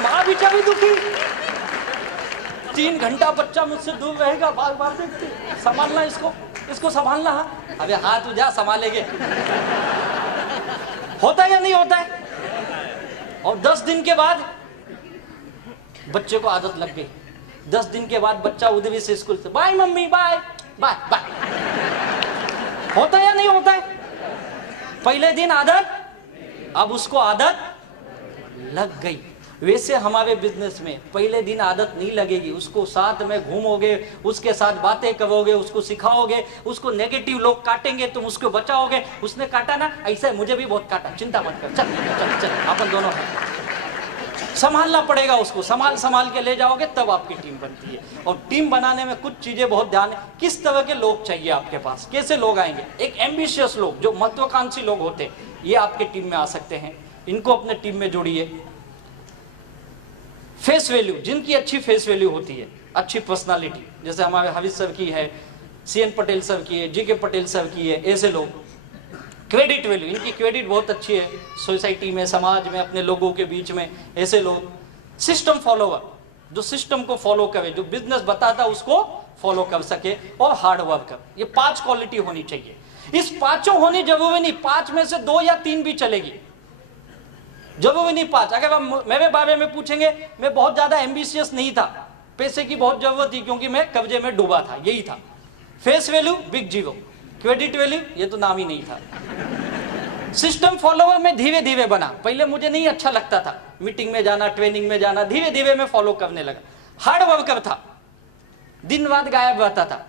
माँ पीछे भी दुखी, 3 घंटा बच्चा मुझसे दूर रहेगा, बार बार देखती, संभालना इसको संभालना। अबे हाँ तू जा संभालेगे। होता है या नहीं होता है? और 10 दिन के बाद बच्चे को आदत लग गई। 10 दिन के बाद बच्चा उधर से स्कूल से, bye mummy bye bye bye. होता है या नहीं होता है? पहले दिन आदत, अब उसको आदत लग गई। वैसे हमारे बिजनेस में पहले दिन आदत नहीं लगेगी, उसको साथ में घूमोगे, उसके साथ बातें करोगे, उसको सिखाओगे, उसको नेगेटिव लोग काटेंगे, तुम उसको बचाओगे। उसने काटा ना, ऐसा मुझे भी बहुत काटा, चिंता मत कर, चल चल चल, अपन दोनों हैं। संभालना पड़ेगा उसको, संभाल के ले जाओगे तब आपकी टीम बनती है। और टीम बनाने में कुछ चीजें बहुत ध्यान है, किस तरह के लोग चाहिए आपके पास, कैसे लोग आएंगे। एक एम्बिशियस लोग, जो महत्वाकांक्षी लोग होते हैं, ये आपके टीम में आ सकते हैं, इनको अपने टीम में जोड़िए। फेस वैल्यू, जिनकी अच्छी फेस वैल्यू होती है, अच्छी पर्सनालिटी, जैसे हमारे हाविज सर की है, CN पटेल सर की है, GK पटेल सर की है, ऐसे लोग। क्रेडिट वैल्यू, इनकी क्रेडिट बहुत अच्छी है सोसाइटी में, समाज में, अपने लोगों के बीच में, ऐसे लोग। सिस्टम फॉलोवर, जो सिस्टम को फॉलो करे, जो बिजनेस बताता उसको फॉलो कर सके, और हार्ड वर्कर। ये 5 क्वालिटी होनी चाहिए। इस 5 होनी जरूरी नहीं, 5 में से 2 या 3 भी चलेगी, जरूरी नहीं 5। अगर आप मेरे बारे में पूछेंगे, मैं बहुत ज्यादा एम्बिशियस नहीं था, पैसे की बहुत जरूरत थी क्योंकि मैं कर्जे में डूबा था, यही था। Face value big zero, credit value ये तो नाम ही नहीं था। सिस्टम फॉलोवर में धीरे धीरे बना, पहले मुझे नहीं अच्छा लगता था, मीटिंग में जाना, ट्रेनिंग में जाना, धीरे धीरे मैं फॉलो करने लगा। हार्ड वर्कर था, दिन रात गायब रहता था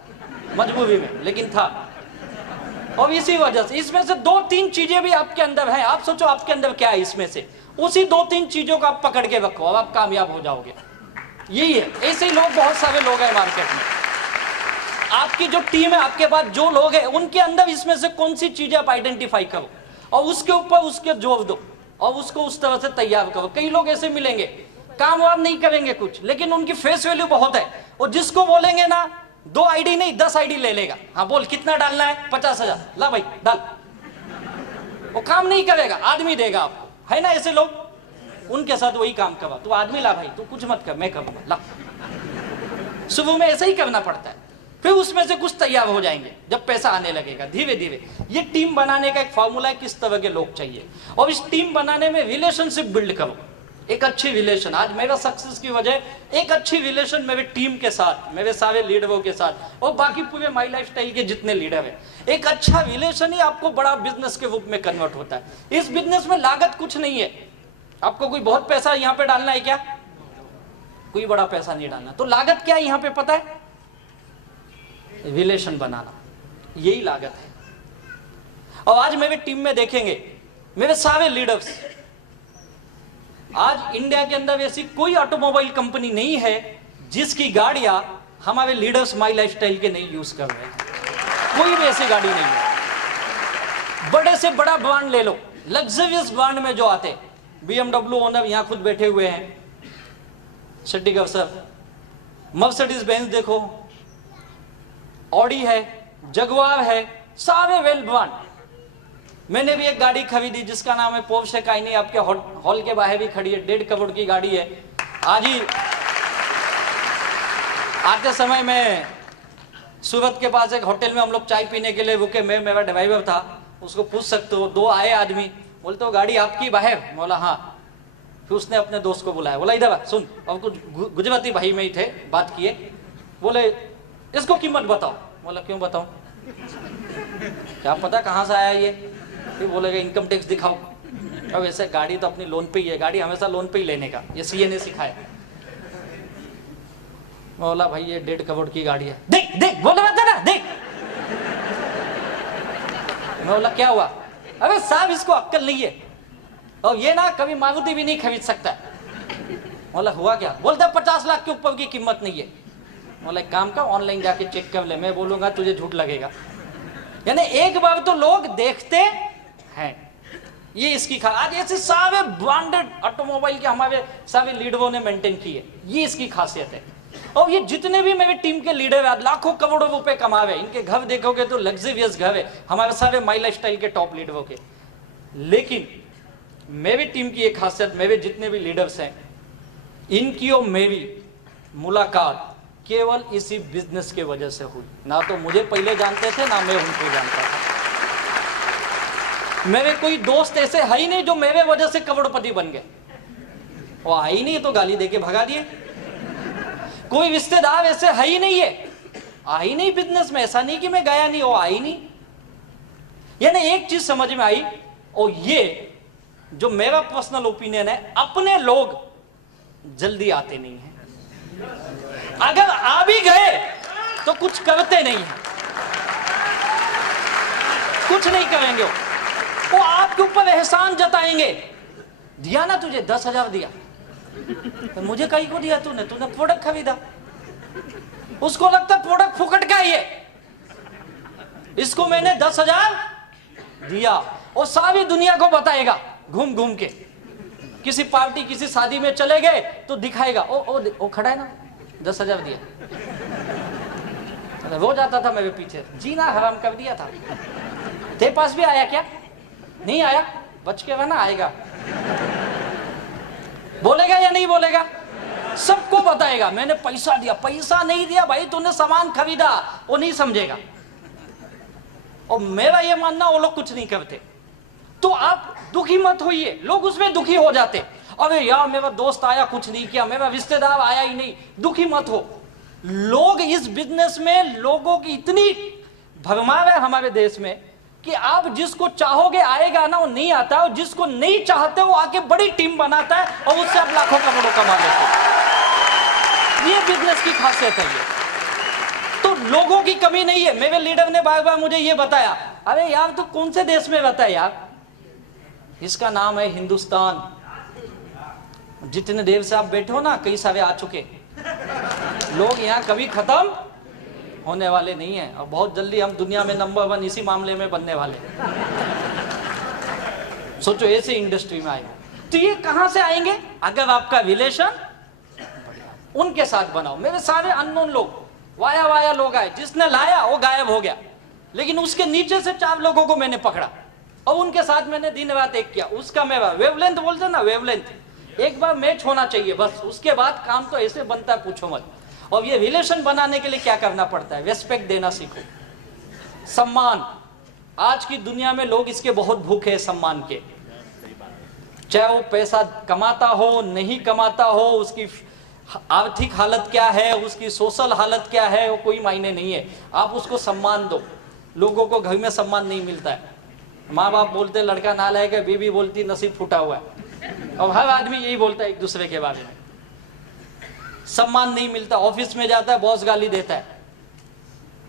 मजबूरी में, लेकिन था। और इसी वजह से इसमें से 2-3 चीजें भी आपके अंदर हैं। आप सोचो आपके अंदर क्या है, इसमें से उसी 2-3 चीजों को आप पकड़ के रखो, अब आप कामयाब हो जाओगे। यही है, ऐसे ही लोग, बहुत सारे लोग हैं मार्केट में। आपकी जो टीम है, आपके पास जो लोग हैं, उनके अंदर इसमें से कौन सी चीजें आप आइडेंटिफाई करो, और उसके ऊपर उसके जोर दो, और उसको उस तरह से तैयार करो। कई लोग ऐसे मिलेंगे, काम वाम नहीं करेंगे कुछ, लेकिन उनकी फेस वैल्यू बहुत है, और जिसको बोलेंगे ना 2 आईडी नहीं 10 आईडी ले लेगा। हाँ बोल कितना डालना है, 50,000, ला भाई डाल। वो काम नहीं करेगा, आदमी देगा आपको, है ना ऐसे लोग। उनके साथ वही काम करवा, तू आदमी ला भाई, तू कुछ मत कर, मैं करूंगा, ला। सुबह में ऐसा ही करना पड़ता है, फिर उसमें से कुछ तैयार हो जाएंगे जब पैसा आने लगेगा धीरे धीरे। ये टीम बनाने का एक फॉर्मूला है, किस तरह के लोग चाहिए। और इस टीम बनाने में रिलेशनशिप बिल्ड करो, एक अच्छी रिलेशन। आज मेरा सक्सेस की वजह एक अच्छी रिलेशन मेरे टीम के साथ, मेरे सारे लीडरों के साथ, और बाकी पूरे माई लाइफस्टाइल के जितने लीडर हैं। एक अच्छा रिलेशन ही आपको बड़ा बिजनेस के रूप में कन्वर्ट होता है। इस बिजनेस में लागत कुछ नहीं है, आपको कोई बहुत पैसा यहाँ पे डालना है क्या, कोई बड़ा पैसा नहीं डालना। तो लागत क्या है यहाँ पे पता है, रिलेशन बनाना, यही लागत है। और आज मेरे टीम में देखेंगे, मेरे सारे लीडर्स, आज इंडिया के अंदर ऐसी कोई ऑटोमोबाइल कंपनी नहीं है जिसकी गाड़ियां हमारे लीडर्स माई लाइफस्टाइल के नहीं यूज कर रहे हैं। कोई भी ऐसी गाड़ी नहीं है। बड़े से बड़ा ब्रांड ले लो, लग्जरियस ब्रांड में जो आते, BMW ओनर यहां खुद बैठे हुए हैं, शेट्टी सर, मर्सिडीज बेंज देखो, ऑडी है, जगुआर है, सारे वेल ब्रांड। मैंने भी एक गाड़ी खरीदी जिसका नाम है पोर्शे कायनी, आपके हॉल के बाहर भी खड़ी है, 1.5 करोड़ की गाड़ी है। आज ही आते समय में सूरत के पास एक होटल में हम लोग चाय पीने के लिए रुके, मैं, मेरा ड्राइवर था, उसको पूछ सकते हो, 2 आए आदमी, बोलते हो गाड़ी आपकी बाहर? बोला हाँ। फिर उसने अपने दोस्त को बुलाया, बोला इधर सुन, और कुछ गुजराती भाई में ही थे, बात किए, बोले इसको कीमत बताओ। बोला क्यों बताऊं, क्या पता कहां से आया ये। फिर बोलेगा इनकम टैक्स दिखाओ। अब ऐसे गाड़ी तो अपनी लोन पे ही है, गाड़ी हमेशा लोन पे ही लेने का, ये सीए ने सिखाया। बोला भाई ये 1.5 करोड़ की गाड़ी है। देख देख, बोले बता ना, देख। मैं बोला क्या हुआ? अबे साहब इसको अक्ल नहीं है, और ये ना कभी मारुति भी नहीं खरीद सकता। बोला हुआ क्या? बोलता 50 लाख के ऊपर की कीमत नहीं है। बोला एक काम कर, ऑनलाइन जाके चेक कर ले, मैं बोलूंगा तुझे झूठ लगेगा। यानी एक बार तो लोग देखते हैं। ये इसकी आज ऐसे सारे ब्रांडेड ऑटोमोबाइल के हमारे सारे लीडरों ने मेंटेन की है, ये इसकी खासियत है। और ये जितने भी मेरे टीम के लीडर हैं, लाखों करोड़ों रुपए कमा रहे हैं, इनके घर देखोगे तो लग्जरियस घर है, हमारे सारे माई लाइफस्टाइल के टॉप लीडरों के। लेकिन मेरी टीम की एक खासियत, मेरे जितने भी लीडर्स हैं, इनकी और मेरी मुलाकात केवल इसी बिजनेस के वजह से हुई। ना तो मुझे पहले जानते थे, ना मैं उनको जानता था। मेरे कोई दोस्त ऐसे है ही नहीं जो मेरे वजह से करोड़पति बन गए, वो है ही नहीं तो गाली देके भगा दिए। कोई रिश्तेदार ऐसे है ही नहीं है, आ ही नहीं बिजनेस में। ऐसा नहीं कि मैं गया नहीं, वो आ ही नहीं। यानी एक चीज समझ में आई, और ये जो मेरा पर्सनल ओपिनियन है, अपने लोग जल्दी आते नहीं हैं। अगर आ भी गए तो कुछ करते नहीं है, कुछ नहीं करेंगे। वो आपके ऊपर एहसान जताएंगे, दिया ना तुझे 10,000 दिया, तो मुझे कहीं को दिया तूने प्रोडक्ट खरीदा। उसको लगता प्रोडक्ट फुकट का ही है, इसको मैंने 10,000 दिया। और सारी दुनिया को बताएगा घूम घूम के। किसी पार्टी किसी शादी में चले गए तो दिखाएगा, ओ खड़ा है ना, 10,000 दिया। वो जाता था मेरे पीछे, जीना हराम कर दिया था। तेरे पास भी आया क्या? नहीं आया, बच के रहना, आएगा। बोलेगा या नहीं बोलेगा? सबको बताएगा मैंने पैसा दिया। पैसा नहीं दिया भाई, तूने सामान खरीदा, वो नहीं समझेगा। और मेरा ये मानना, वो लोग कुछ नहीं करते। तो आप दुखी मत होइए, लोग उसमें दुखी हो जाते। अरे यार मेरा दोस्त आया कुछ नहीं किया, मेरा रिश्तेदार आया ही नहीं। दुखी मत हो। लोग इस बिजनेस में, लोगों की इतनी भरमार है हमारे देश में कि आप जिसको चाहोगे आएगा ना, वो नहीं आता। और जिसको नहीं चाहते वो आके बड़ी टीम बनाता है और उससे आप लाखों करोड़ों कमा लेते हैं। ये बिजनेस की खासियत है। ये तो लोगों की कमी नहीं है। मेरे लीडर ने बार बार मुझे ये बताया, अरे यार तू कौन से देश में रहता है यार? इसका नाम है हिंदुस्तान। जितने देर से आप बैठे हो ना, कई सारे आ चुके लोग यहाँ कभी खत्म होने वाले नहीं है। और बहुत जल्दी हम दुनिया में नंबर 1 इसी मामले में बनने वाले। सोचो ऐसे इंडस्ट्री में आए तो ये कहां से आएंगे? अगर आपका रिलेशन उनके साथ बनाओ। मेरे सारे अननोन लोग, वाया वाया लोग आए, जिसने लाया वो गायब हो गया, लेकिन उसके नीचे से 4 लोगों को मैंने पकड़ा और उनके साथ मैंने दिन रात एक किया। उसका मेरा वेवलेंथ बोलते ना, वेवलेंथ एक बार मैच होना चाहिए बस। उसके बाद काम तो ऐसे बनता है, पूछो मत। और ये रिलेशन बनाने के लिए क्या करना पड़ता है? रेस्पेक्ट देना सीखो, सम्मान। आज की दुनिया में लोग इसके बहुत भूखे हैं, सम्मान के। चाहे वो पैसा कमाता हो नहीं कमाता हो, उसकी आर्थिक हालत क्या है, उसकी सोशल हालत क्या है, वो कोई मायने नहीं है। आप उसको सम्मान दो। लोगों को घर में सम्मान नहीं मिलता है। माँ बाप बोलते लड़का नालायक है, बीवी बोलती नसीब फूटा हुआ है, और हर आदमी यही बोलता है एक दूसरे के बारे में। सम्मान नहीं मिलता। ऑफिस में जाता है, बॉस गाली देता है,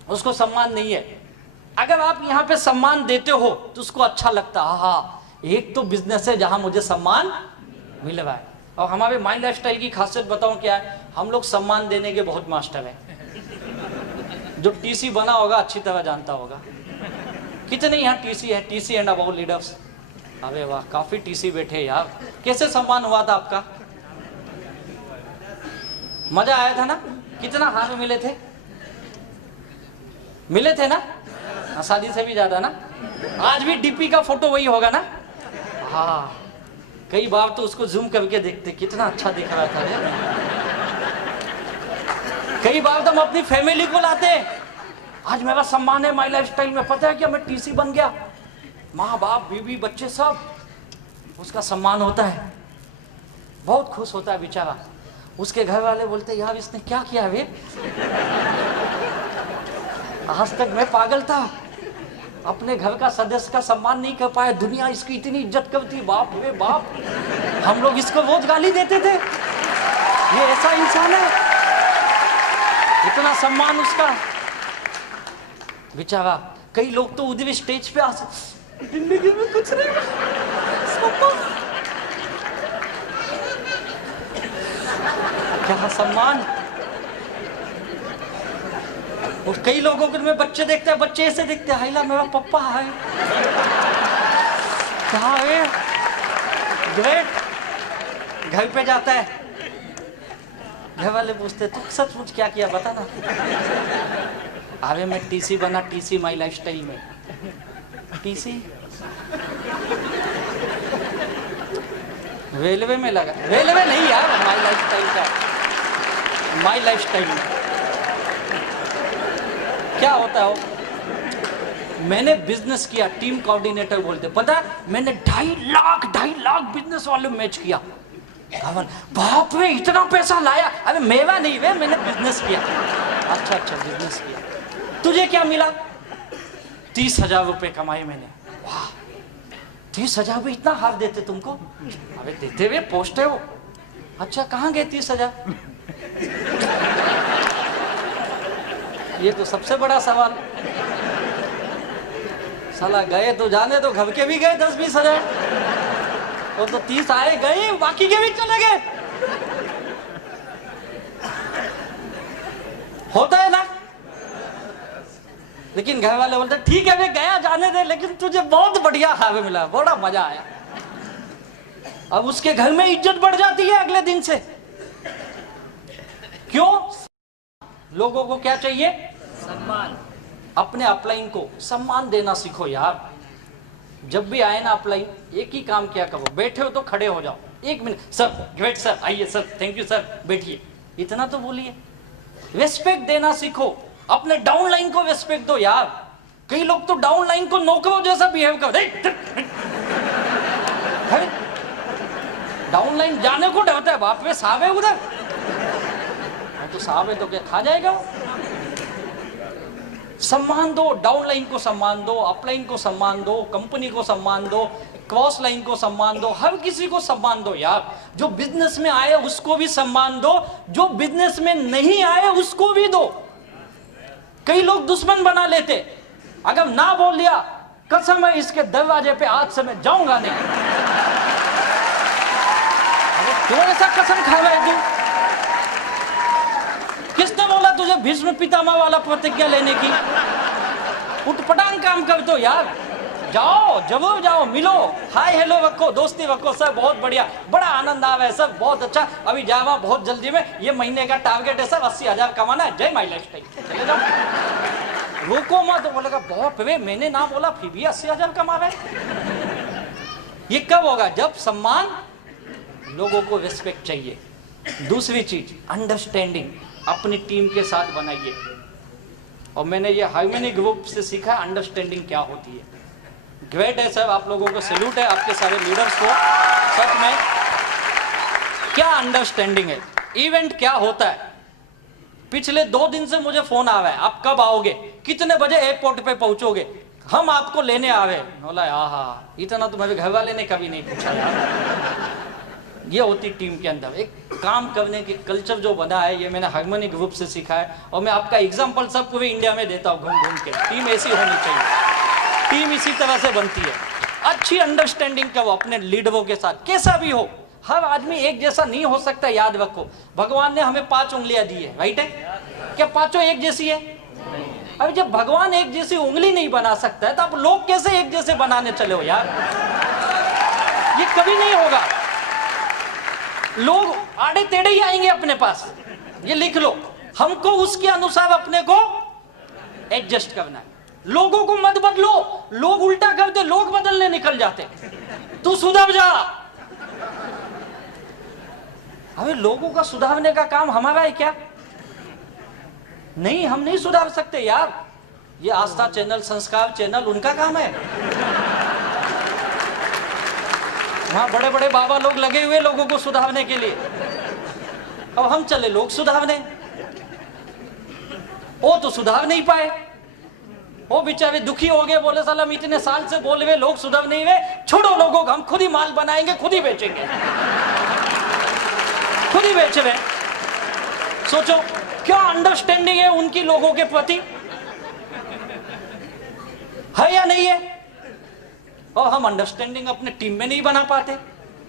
उसको सम्मान नहीं है। अगर आप यहाँ पे सम्मान देते हो तो उसको अच्छा लगता है, हाँ एक तो बिजनेस है जहां मुझे सम्मान मिल रहा है। और हमारे माई लाइफस्टाइल की खासियत बताऊं क्या है, हम लोग सम्मान देने के बहुत मास्टर हैं। जो टीसी बना होगा अच्छी तरह जानता होगा। कितने यहाँ टीसी है, टीसी एंड अबाउट लीडर्स? अरे वाह, काफी टीसी बैठे यार। कैसे सम्मान हुआ था आपका? मजा आया था ना? कितना हार मिले थे? मिले थे ना? शादी से भी ज्यादा ना? आज भी डीपी का फोटो वही होगा ना? हाँ, कई बार तो उसको जूम करके देखते, कितना अच्छा दिख रहा था यार। कई बार तो हम अपनी फैमिली को लाते, आज मेरा सम्मान है माई लाइफस्टाइल में, पता है क्या, मैं टीसी बन गया। माँ बाप बीवी बच्चे सब, उसका सम्मान होता है, बहुत खुश होता है बेचारा। उसके घर वाले बोलते यार इसने क्या किया वे, आज तक मैं पागल था, अपने घर का सदस्य का सम्मान नहीं कर पाया, दुनिया इसकी इतनी इज्जत करती, बाप रे बाप, हम लोग इसको रोज गाली देते थे, ये ऐसा इंसान है, इतना सम्मान उसका बेचारा। कई लोग तो उधर स्टेज पे आ, जिंदगी में कुछ नहीं, क्या सम्मान। और कई लोगों को में बच्चे देखते हैं, बच्चे ऐसे दिखते हैं, हाइला मेरा पप्पा है, क्या है, ग्रेट। घर पे जाता है, घर वाले पूछते तू सचमुच क्या किया बता ना। अरे मैं टीसी बना, टीसी माई लाइफस्टाइल में। टीसी रेलवे में लगा, रेलवे नहीं यार, माई लाइफस्टाइल का, माई लाइफस्टाइल में क्या होता है। मैंने बिजनेस किया, टीम कोऑर्डिनेटर बोलते, पता मैंने 2.5 लाख बिजनेस वाले मैच किया। बाप रे इतना पैसा लाया, अरे मेवा नहीं वे, मैंने बिजनेस किया। अच्छा बिजनेस किया, तुझे क्या मिला? 30,000 रुपए कमाए मैंने। वाह, 30,000 भी इतना हार देते तुमको? अबे देते हुए पोस्ट है वो। अच्छा कहाँ गए 30,000? ये तो सबसे बड़ा सवाल। साला गए तो जाने दो, घर के भी गए 10-20 हजार, वो तो 30 आए गए, बाकी के भी चले गए। होता है ना? लेकिन घर वाले बोलते ठीक है वे गया जाने दे, लेकिन तुझे बहुत बढ़िया खावे मिला, बड़ा मजा आया। अब उसके घर में इज्जत बढ़ जाती है अगले दिन से। क्यों? लोगों को क्या चाहिए? सम्मान। अपने अपलाइन को सम्मान देना सीखो यार। जब भी आए ना अपलाइन, एक ही काम क्या करो, बैठे हो तो खड़े हो जाओ, 1 मिनट सर, ग्रेट सर, आइए सर, थैंक यू सर, बैठिए, इतना तो बोलिए। रेस्पेक्ट देना सीखो, अपने डाउन लाइन को रेस्पेक्ट दो यार। कई लोग तो डाउन लाइन को नौकरों जैसा बिहेव करते, डाउन लाइन जाने को डरता है, बाप रे साहब है उधर, तो साहब है तो क्या खा जाएगा। सम्मान दो, डाउन लाइन को सम्मान दो, अपलाइन को सम्मान दो, कंपनी को सम्मान दो, क्रॉस लाइन को सम्मान दो, हर किसी को सम्मान दो यार। जो बिजनेस में आए उसको भी सम्मान दो, जो बिजनेस में नहीं आए उसको भी दो। कई लोग दुश्मन बना लेते, अगर ना बोल दिया कसम है इसके दरवाजे पे आज से मैं जाऊंगा नहीं। अरे क्यों ऐसा कसम खा रहा है तू? किसने बोला तुझे भीष्म पितामह वाला प्रतिज्ञा लेने की? उठपटांग काम कर दो यार, जाओ जरूर जाओ, मिलो, हाय हेलो रखो, दोस्ती रखो, सर बहुत बढ़िया, बड़ा आनंद आ रहा है सर, बहुत अच्छा, अभी जावा बहुत जल्दी में, ये महीने का टारगेट है सर 80,000 कमाना है, जय माई लाइफस्टाइल, चले जाओ। रुको मत, तो बोलेगा बहुत वे मैंने ना बोला फिर भी 80,000 कमा रहे। ये कब होगा? जब सम्मान, लोगों को रिस्पेक्ट चाहिए। दूसरी चीज अंडरस्टैंडिंग अपनी टीम के साथ बनाइए, और मैंने ये हार्मनी ग्रुप से सीखा अंडरस्टैंडिंग क्या होती है। ग्रेट है सर, आप लोगों को सैल्यूट है, आपके सारे लीडर्स को। सच में क्या अंडरस्टैंडिंग है। इवेंट क्या होता है, पिछले 2 दिन से मुझे फोन आ रहा है, आप कब आओगे, कितने बजे एयरपोर्ट पे पहुंचोगे, हम आपको लेने आ रहे। बोला आहा, इतना तो मेरे घर वाले ने कभी नहीं पूछा यार। ये होती टीम के अंदर एक काम करने की कल्चर जो बना है, ये मैंने हार्मनी ग्रुप से सीखा है, और मैं आपका एग्जांपल सब पूरे इंडिया में देता हूँ घूम घूम के। टीम ऐसी होनी चाहिए, टीम इसी तरह से बनती है। अच्छी अंडरस्टैंडिंग करो अपने लीडरों के साथ, कैसा भी हो। हर आदमी एक जैसा नहीं हो सकता, याद रखो। भगवान ने हमें 5 उंगलियां दी है, राइट है? क्या पांचों एक जैसी है? अभी जब भगवान एक जैसी उंगली नहीं बना सकता है तो आप लोग कैसे एक जैसे बनाने चले हो यार? ये कभी नहीं होगा। लोग आड़े टेढ़े ही आएंगे अपने पास, ये लिख लो। हमको उसके अनुसार अपने को एडजस्ट करना है। लोगों को मत बदलो, लोग उल्टा करते, लोग बदलने निकल जाते। तू सुधर जा। अबे लोगों का सुधारने का काम हमारा है क्या? नहीं, हम नहीं सुधार सकते यार। ये आस्था चैनल, संस्कार चैनल, उनका काम है। वहां बड़े बड़े बाबा लोग लगे हुए लोगों को सुधारने के लिए। अब हम चले लोग सुधारने, वो तो सुधार नहीं पाए। वो बेचारे दुखी हो गए, बोले साला हम इतने साल से बोल रहे लोग सुधर नहीं हुए, छोड़ो लोगों को, हम खुद ही माल बनाएंगे, खुद ही बेचेंगे, खुद ही बेच रहे। सोचो क्या अंडरस्टैंडिंग है उनकी लोगों के प्रति, है या नहीं है? और हम अंडरस्टैंडिंग अपने टीम में नहीं बना पाते,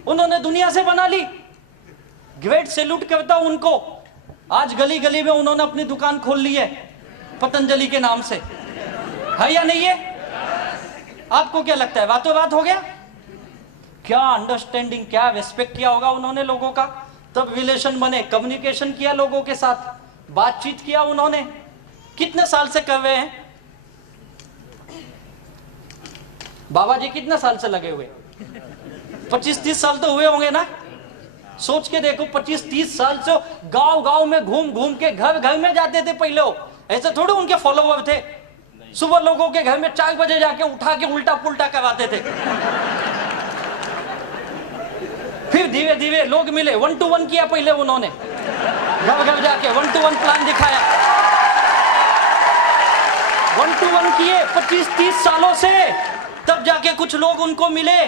उन्होंने दुनिया से बना ली। ग्रेट सैल्यूट करता हूं उनको। आज गली गली में उन्होंने अपनी दुकान खोल ली है पतंजलि के नाम से, है या नहीं है? आपको क्या लगता है बातों बात हो गया? क्या अंडरस्टैंडिंग, क्या रिस्पेक्ट किया होगा उन्होंने लोगों का, तब रिलेशन बने, कम्युनिकेशन किया लोगों के साथ, बातचीत किया उन्होंने। कितने साल से कर रहे हैं बाबा जी? कितने साल से लगे हुए? 25-30 साल तो हुए होंगे ना। सोच के देखो, 25-30 साल से गांव गांव में घूम घूम के, घर घर में जाते थे पहले। ऐसे थोड़े उनके फॉलोवर थे, सुबह लोगों के घर में 4 बजे जाके उठा के उल्टा पुल्टा करवाते थे। फिर धीरे धीरे लोग मिले, 1 to 1 किया पहले उन्होंने, घर घर जाके 1 to 1 प्लान दिखाया। 1 to 1 किए 25-30 सालों से, तब जाके कुछ लोग उनको मिले।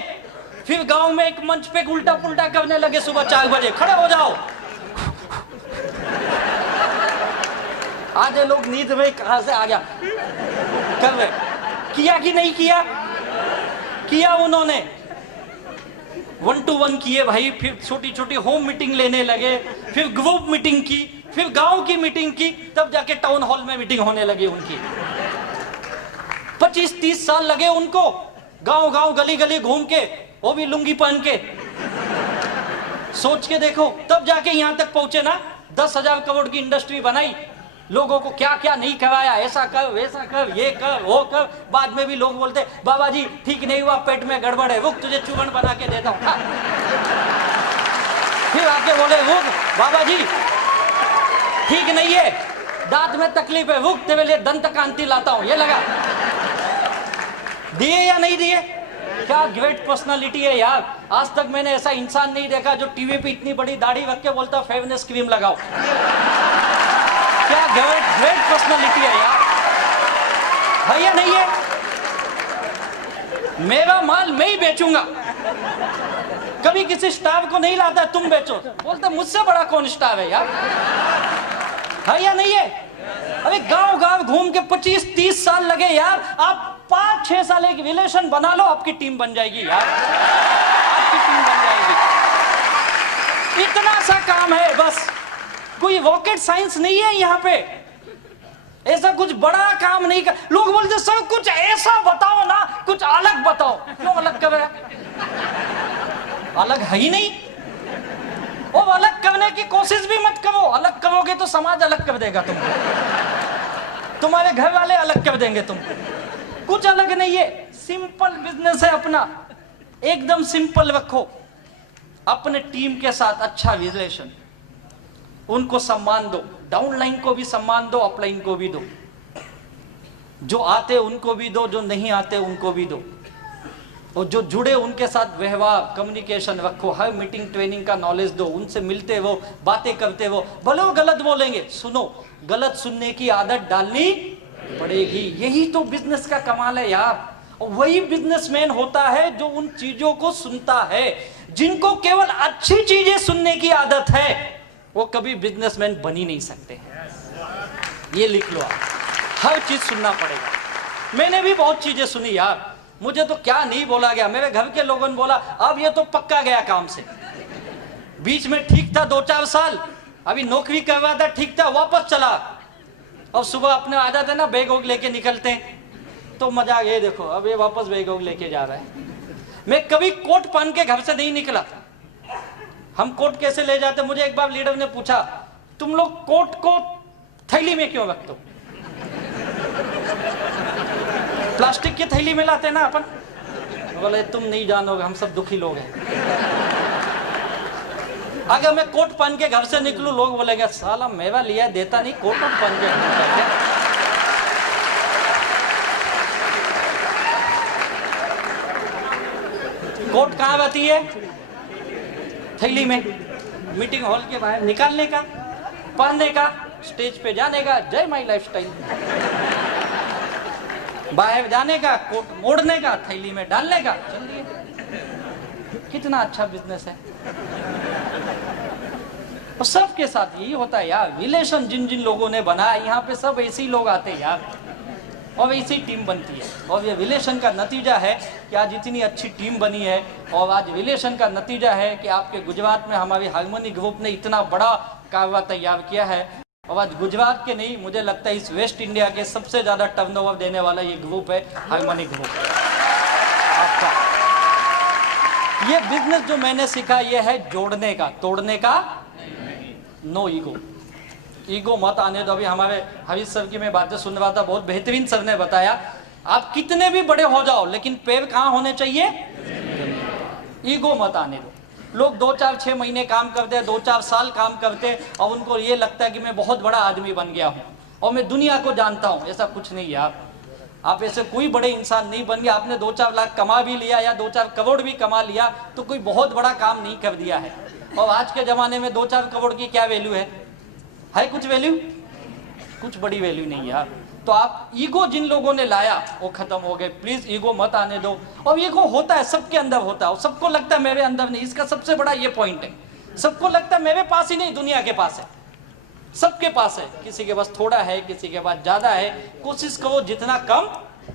फिर गांव में एक मंच पे उल्टा पुल्टा करने लगे, सुबह 4 बजे खड़े हो जाओ। आधे लोग नींद में कहां से आ गया कर रहे। किया कि नहीं किया? किया उन्होंने। 1 to 1 किए भाई। फिर छोटी छोटी होम मीटिंग लेने लगे, फिर ग्रुप मीटिंग की, फिर गांव की मीटिंग की, तब जाके टाउन हॉल में मीटिंग होने लगी उनकी। 25-30 साल लगे उनको, गांव गांव गली गली घूम के, वो भी लुंगी पहन के। सोच के देखो, तब जाके यहां तक पहुंचे ना। 10,000 करोड़ की इंडस्ट्री बनाई, लोगों को क्या क्या नहीं करवाया, ऐसा कर वैसा कर, ये कर वो कर। बाद में भी लोग बोलते बाबा जी ठीक नहीं हुआ, पेट में गड़बड़ है, रुक तुझे चूर्ण बना के देता हूं। फिर आके बोले रुक बाबा जी ठीक नहीं है, दांत में तकलीफ है, रुक तेरे लिए दंत कांति लाता हूं, ये लगा। दिए या नहीं दिए? क्या ग्रेट पर्सनालिटी है यार। आज तक मैंने ऐसा इंसान नहीं देखा जो टीवी पे इतनी बड़ी दाढ़ी रख के बोलता फेयरनेस क्रीम लगाओ। क्या ग्रेट पर्सनालिटी है यार, है या नहीं है? मेरा माल मैं ही बेचूंगा, कभी किसी स्टार को नहीं लाता तुम बेचो। बोलता मुझसे बड़ा कौन स्टार है यार, है या नहीं है? अरे गांव गांव घूम के 25-30 साल लगे यार। आप 5-6 साल एक रिलेशन बना लो, आपकी टीम बन जाएगी यार, आपकी टीम बन जाएगी। इतना सा काम है बस, कोई रॉकेट साइंस नहीं है यहाँ पे, ऐसा कुछ बड़ा काम नहीं कर। लोग बोलते सर कुछ ऐसा बताओ ना, कुछ अलग बताओ। क्यों अलग कर रहे? अलग है ही नहीं। वो अलग करने की कोशिश भी मत करो, अलग करोगे तो समाज अलग कर देगा तुमको, तुम्हारे घर वाले अलग कर देंगे तुमको। कुछ अलग नहीं है, सिंपल बिजनेस है अपना, एकदम सिंपल रखो। अपने टीम के साथ अच्छा रिलेशन, उनको सम्मान दो, डाउनलाइन को भी सम्मान दो, अपलाइन को भी दो। जो आते उनको भी दो, जो नहीं आते उनको भी दो। और जो जुड़े उनके साथ व्यवहार कम्युनिकेशन रखो। हर मीटिंग ट्रेनिंग का नॉलेज दो, उनसे मिलते वो, बातें करते वो। भले वो गलत बोलेंगे, सुनो, गलत सुनने की आदत डालनी पड़ेगी। यही तो बिजनेस का कमाल है यार। और वही बिजनेसमैन होता है जो उन चीजों को सुनता है। जिनको केवल अच्छी चीजें सुनने की आदत है वो कभी बिजनेसमैन बन ही नहीं सकते। ये लिख लो आप, हर चीज सुनना पड़ेगा। मैंने भी बहुत चीजें सुनी यार, मुझे तो क्या नहीं बोला गया, मेरे घर के लोगों ने बोला अब ये तो पक्का गया काम से। बीच में ठीक था 2-4 साल, अभी नौकरी करवाता ठीक था, वापस चला। और सुबह अपने आ जाते ना बैग वैग लेके निकलते हैं, तो मजा ये देखो अब ये वापस बैग वैग लेके जा रहा है। मैं कभी कोट पहन के घर से नहीं निकला। हम कोट कैसे ले जाते, मुझे एक बार लीडर ने पूछा तुम लोग कोट को थैली में क्यों रखते हो? प्लास्टिक की थैली में लाते ना अपन। बोले तुम नहीं जानोगे, हम सब दुखी लोग हैं। अगर मैं कोट पहन के घर से निकलूं, लोग बोलेंगे साला मेवा लिया देता नहीं, कोट पहन के। कोट कहाँ रहती है? थैली में। मीटिंग हॉल के बाहर निकालने का, पहनने का, स्टेज पे जाने का, जय माई लाइफस्टाइल। बाहर जाने का, कोट मोड़ने का, थैली में डालने का, चलिए कितना अच्छा बिजनेस है। और सबके साथ यही होता है यार, रिलेशन जिन जिन लोगों ने बनाया, यहाँ पे सब ऐसे ही लोग आते हैं यार, और ऐसी टीम बनती है। और ये रिलेशन का नतीजा है कि आज इतनी अच्छी टीम बनी है। और आज रिलेशन का नतीजा है कि आपके गुजरात में हमारी हार्मोनी ग्रुप ने इतना बड़ा कारोबार तैयार किया है। और आज गुजरात के नहीं, मुझे लगता है इस वेस्ट इंडिया के सबसे ज्यादा टर्नओवर देने वाला ये ग्रुप है, हार्मोनी ग्रुप आपका। ये बिजनेस जो मैंने सीखा ये है जोड़ने का, तोड़ने का। नो ईगो, ईगो मत आने दो। अभी हमारे हरीश सर की मैं बातें सुन रहा था, बहुत बेहतरीन सर ने बताया, आप कितने भी बड़े हो जाओ लेकिन पैर कहाँ होने चाहिए? ईगो मत आने दो। लोग 2-4-6 महीने काम करते हैं, 2-4 साल काम करते हैं और उनको ये लगता है कि मैं बहुत बड़ा आदमी बन गया हूँ और मैं दुनिया को जानता हूँ। ऐसा कुछ नहीं है। आप ऐसे कोई बड़े इंसान नहीं बन गया। आपने 2-4 लाख कमा भी लिया या 2-4 करोड़ भी कमा लिया तो कोई बहुत बड़ा काम नहीं कर दिया है। और आज के जमाने में 2-4 करोड़ की क्या वैल्यू है कुछ वैल्यू? कुछ बड़ी वैल्यू नहीं यार। तो आप ईगो जिन लोगों ने लाया वो खत्म हो गए। प्लीज ईगो मत आने दो। और ईगो होता है, सबके अंदर होता है, सबको लगता है मेरे अंदर नहीं। इसका सबसे बड़ा ये पॉइंट है, सबको लगता है मेरे पास ही नहीं, दुनिया के पास है, सबके पास है। किसी के पास थोड़ा है, किसी के पास ज्यादा है। कोशिश करो जितना कम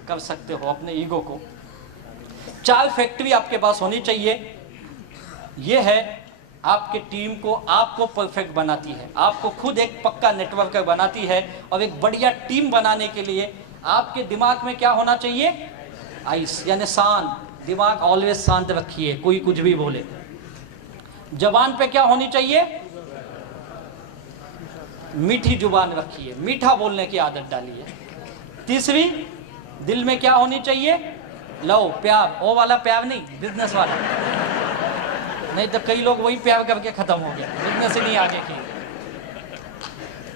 कर सकते हो अपने ईगो को। 4 फैक्ट्री आपके पास होनी चाहिए। ये है आपके टीम को, आपको परफेक्ट बनाती है, आपको खुद एक पक्का नेटवर्क बनाती है। और एक बढ़िया टीम बनाने के लिए आपके दिमाग में क्या होना चाहिए? आइस, यानी शांत दिमाग। ऑलवेज शांत रखिए, कोई कुछ भी बोले। जबान पे क्या होनी चाहिए? मीठी जुबान रखिए, मीठा बोलने की आदत डालिए। तीसरी, दिल में क्या होनी चाहिए? लव, प्यार। वो वाला प्यार नहीं, बिजनेस वाला। नहीं तो कई लोग वही प्यार करके खत्म हो गया, बिजनेस ही नहीं आगे की।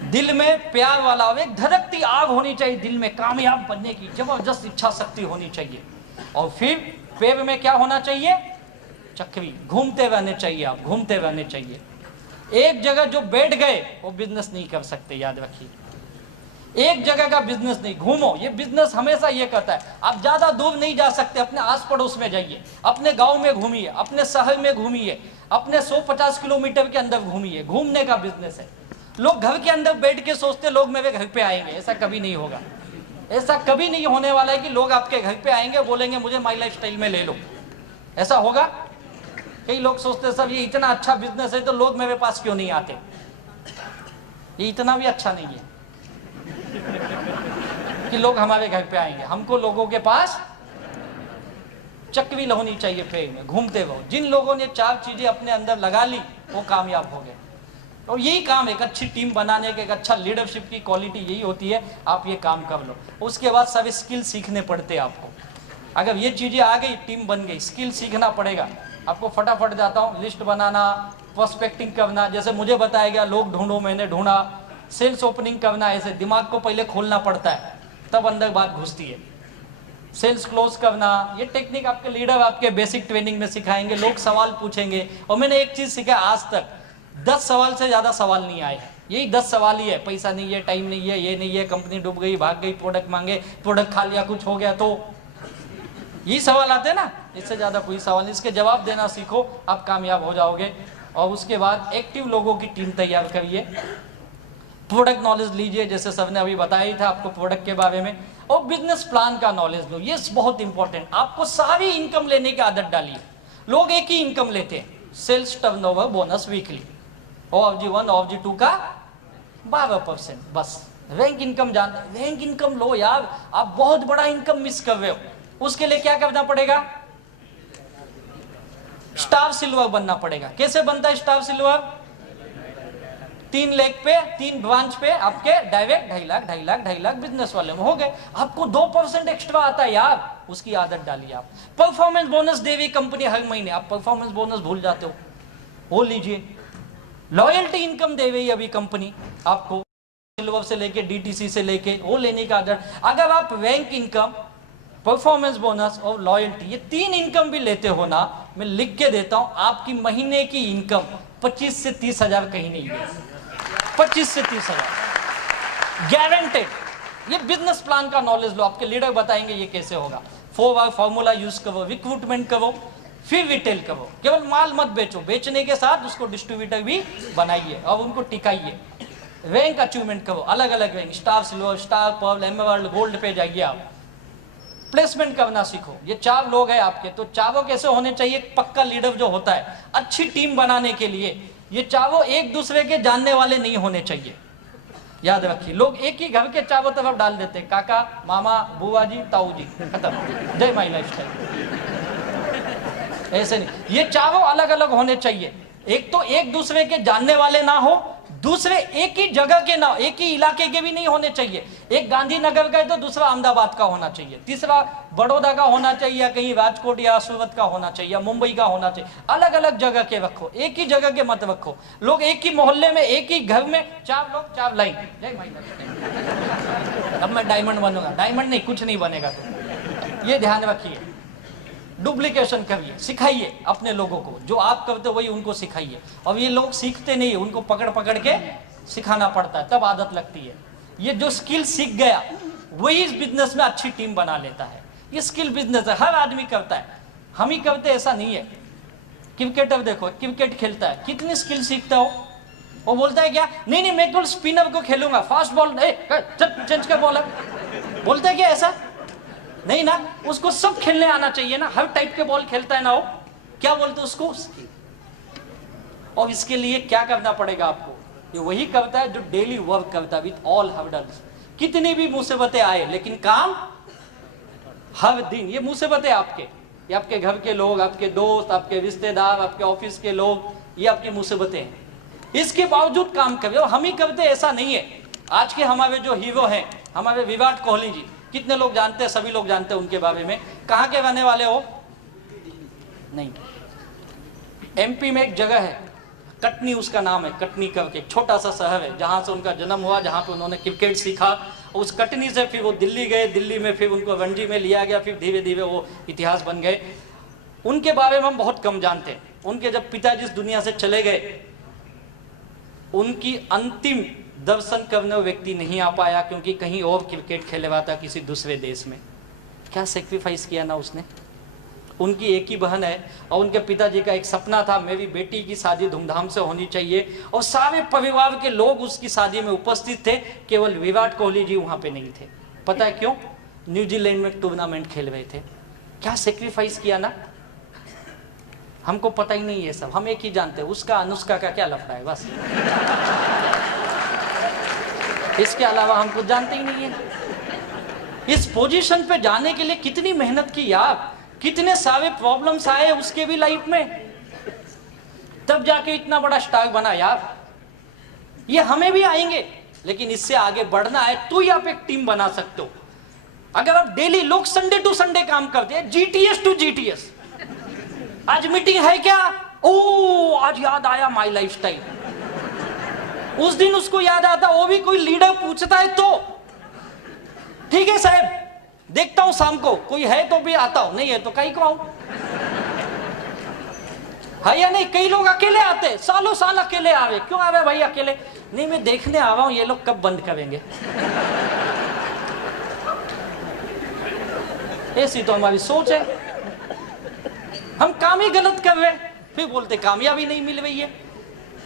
दिल में प्यार वाला, एक धड़कती आग होनी चाहिए दिल में, कामयाब बनने की जबरदस्त इच्छा शक्ति होनी चाहिए। और फिर पैर में क्या होना चाहिए? चक्री, घूमते रहने चाहिए। आप घूमते रहने चाहिए। एक जगह जो बैठ गए वो बिजनेस नहीं कर सकते, याद रखिए। एक जगह का बिजनेस नहीं, घूमो। ये बिजनेस हमेशा ये कहता है आप ज्यादा दूर नहीं जा सकते, अपने आस पड़ोस में जाइए, अपने गांव में घूमिए, अपने शहर में घूमिए, अपने 100-50 किलोमीटर के अंदर घूमिए। घूमने का बिजनेस है। लोग घर के अंदर बैठ के सोचते लोग मेरे घर पे आएंगे, ऐसा कभी नहीं होगा। ऐसा कभी नहीं होने वाला है कि लोग आपके घर पे आएंगे बोलेंगे मुझे माई लाइफ स्टाइल में ले लो। ऐसा होगा? कई लोग सोचते सब ये इतना अच्छा बिजनेस है तो लोग मेरे पास क्यों नहीं आते। ये इतना भी अच्छा नहीं है कि लोग हमारे घर पे आएंगे। हमको लोगों के पास चक्री होनी चाहिए, पेड़ में घूमते रहो। जिन लोगों ने 4 चीजें अपने अंदर लगा ली वो कामयाब हो गए। और यही काम एक अच्छी टीम बनाने के, एक अच्छा लीडरशिप की क्वालिटी यही होती है। आप ये काम कर लो, उसके बाद सब स्किल सीखने पड़ते हैं आपको। अगर ये चीजें आ गई, टीम बन गई, स्किल सीखना पड़ेगा आपको। फटाफट जाता हूँ, लिस्ट बनाना, प्रोस्पेक्टिंग करना, जैसे मुझे बताया गया, लोग ढूंढो, मैंने ढूंढा। सेल्स ओपनिंग करना, ऐसे दिमाग को पहले खोलना पड़ता है तब अंदर बात घुसती है। सेल्स क्लोज करना, ये टेक्निक आपके लीडर आपके बेसिक ट्रेनिंग में सिखाएंगे। लोग सवाल पूछेंगे। और मैंने एक चीज सीखा, आज तक 10 सवाल से ज्यादा सवाल नहीं आए। यही 10 सवाल ही है, पैसा नहीं है, टाइम नहीं है, ये नहीं है, कंपनी डूब गई, भाग गई, प्रोडक्ट मांगे, प्रोडक्ट खा लिया, कुछ हो गया, तो यही सवाल आते हैं ना। इससे ज्यादा कोई सवाल नहीं। इसके जवाब देना सीखो, आप कामयाब हो जाओगे। और उसके बाद एक्टिव लोगों की टीम तैयार करिए। प्रोडक्ट नॉलेज लीजिए, जैसे सबने अभी बताया ही था आपको प्रोडक्ट के बारे में, और बिजनेस प्लान का नॉलेज लो, ये बहुत इंपॉर्टेंट। आपको सारी इनकम लेने की आदत डालिए। लोग एक ही इनकम लेते हैं, सेल्स टर्नओवर बोनस वीकली, और OFG1 OFG2 का 12%, बस। रैंक इनकम जानते, रैंक इनकम लो यार, आप बहुत बड़ा इनकम मिस कर रहे हो। उसके लिए क्या करना पड़ेगा? स्टार सिल्वर बनना पड़ेगा। कैसे बनता है स्टार सिल्वर? 3 लाख पे 3 ब्रांच पे आपके डायरेक्ट 2.5 लाख बिजनेस वाले में हो गए। आपको 2% एक्स्ट्रा आता है यार, उसकी आदत डालिए आप। परफॉर्मेंस बोनस देवी कंपनी हर महीने, आप परफॉर्मेंस बोनस भूल जाते हो, वो लीजिए। लॉयल्टी इनकम दे रही है अभी कंपनी आपको, सिल्वर से लेके DTC से लेके, वो लेने का आदत। अगर आप रैंक इनकम, परफॉर्मेंस बोनस और लॉयल्टी, ये 3 इनकम भी लेते हो ना, मैं लिख के देता हूं, आपकी महीने की इनकम 25 से 30 हजार कहीं नहीं है। 25 से 30 हजार गारंटेड। ये बिजनेस प्लान का नॉलेज लो, आपके लीडर बताएंगे ये कैसे होगा। 4R फॉर्मूला यूज करो, रिक्रूटमेंट करो, फिर रिटेल करो। केवल माल मत बेचो, बेचने के साथ उसको डिस्ट्रीब्यूटर भी बनाइए और उनको टिकाइए। रैंक अचीवमेंट करो, अलग अलग rank, star silver, star pearl, emerald, gold पे जाइए आप। प्लेसमेंट करना सीखो। ये 4 लोग हैं आपके, तो चारों कैसे होने चाहिए? पक्का लीडर जो होता है, अच्छी टीम बनाने के लिए ये चारों एक दूसरे के जानने वाले नहीं होने चाहिए। याद रखिए, लोग एक ही घर के चारों तरफ डाल देते हैं, काका, मामा, बुआ जी, ताऊ जी, खत्म, जय माई लाइफस्टाइल। ऐसे नहीं, ये चारों अलग अलग होने चाहिए। एक तो एक दूसरे के जानने वाले ना हो, दूसरे एक ही जगह के ना, एक ही इलाके के भी नहीं होने चाहिए। एक गांधीनगर का है तो दूसरा अहमदाबाद का होना चाहिए, तीसरा बड़ौदा का होना चाहिए, कहीं राजकोट या सूरत का होना चाहिए, मुंबई का होना चाहिए। अलग अलग जगह के रखो, एक ही जगह के मत रखो। लोग एक ही मोहल्ले में, एक ही घर में 4 लोग 4 लाइन। अब मैं डायमंड बनूंगा, डायमंड नहीं, कुछ नहीं बनेगा। तो ये ध्यान रखिए, डुप्लीकेशन करिए, सिखाइए अपने लोगों को, जो आप करते हो वही उनको सिखाइए। और ये लोग सीखते नहीं, उनको पकड़ पकड़ के सिखाना पड़ता है, तब आदत लगती है। ये जो स्किल सीख गया वही इस बिजनेस में अच्छी टीम बना लेता है। ये स्किल बिजनेस है, हर आदमी करता है, हम ही करते ऐसा नहीं है। क्रिकेटर देखो, क्रिकेट खेलता है, कितनी स्किल सीखता हो, वो बोलता है क्या, नहीं नहीं मैं तो स्पिनर को खेलूंगा, फास्ट बॉल चेंज कर बॉलर, बोलता है क्या ऐसा? नहीं ना, उसको सब खेलने आना चाहिए ना, हर टाइप के बॉल खेलता है ना वो, क्या बोलते उसको? और इसके लिए क्या करना पड़ेगा आपको? ये वही करता है जो डेली वर्क करता है विथ ऑल हर्डल्स। कितनी भी मुसीबतें आए लेकिन काम हर दिन। ये मुसीबतें आपके, ये आपके घर के लोग, आपके दोस्त, आपके रिश्तेदार, आपके ऑफिस के लोग, ये आपकी मुसीबतें हैं। इसके बावजूद काम कर रहे हो, हम ही करते ऐसा नहीं है। आज के हमारे जो हीरो हैं, हमारे विराट कोहली जी, कितने लोग जानते हैं? सभी लोग जानते हैं उनके बारे में। कहाँ के रहने वाले हो? नहीं, MP में एक जगह है, कटनी उसका नाम है, कटनी करके एक छोटा सा शहर है, जहाँ से उनका जन्म हुआ, जहाँ पे उन्होंने क्रिकेट सीखा। उस कटनी से फिर वो दिल्ली गए, दिल्ली में फिर उनको रणजी में लिया गया, फिर धीरे धीरे वो इतिहास बन गए। उनके बारे में हम बहुत कम जानते हैं। उनके जब पिताजी इस दुनिया से चले गए, उनकी अंतिम दर्शन करने व्यक्ति नहीं आ पाया, क्योंकि कहीं और क्रिकेट खेले हुआ था किसी दूसरे देश में। क्या सेक्रीफाइस किया ना उसने। उनकी एक ही बहन है और उनके पिताजी का एक सपना था, मेरी बेटी की शादी धूमधाम से होनी चाहिए, और सारे परिवार के लोग उसकी शादी में उपस्थित थे, केवल विराट कोहली जी वहां पे नहीं थे। पता है क्यों? न्यूजीलैंड में टूर्नामेंट खेल रहे थे। क्या सेक्रीफाइस किया ना। हमको पता ही नहीं है सब, हम एक ही जानते हैं, उसका अनुष्का का क्या लफड़ा है, बस। इसके अलावा हम कुछ जानते ही नहीं है। इस पोजीशन पे जाने के लिए कितनी मेहनत की यार, कितने सारे प्रॉब्लम्स आए उसके भी लाइफ में, तब जाके इतना बड़ा स्टार बना यार। ये हमें भी आएंगे, लेकिन इससे आगे बढ़ना है तो ही आप एक टीम बना सकते हो। अगर आप डेली, लोग संडे टू संडे काम करते हैं, GTS टू GTS, आज मीटिंग है क्या, ओ आज याद आया माई लाइफस्टाइल। उस दिन उसको याद आता, वो भी कोई लीडर पूछता है तो ठीक है साहब, देखता हूं शाम को, कोई है तो भी आता हूं, नहीं है तो कहीं को आऊं, है या नहीं। कई लोग अकेले आते, सालों साल अकेले आ रहे। क्यों आ रहे भाई अकेले? नहीं मैं देखने आ रहा हूं ये लोग कब बंद करेंगे। ऐसी तो हमारी सोच है। हम काम ही गलत कर रहे, फिर बोलते कामयाबी नहीं मिल रही है।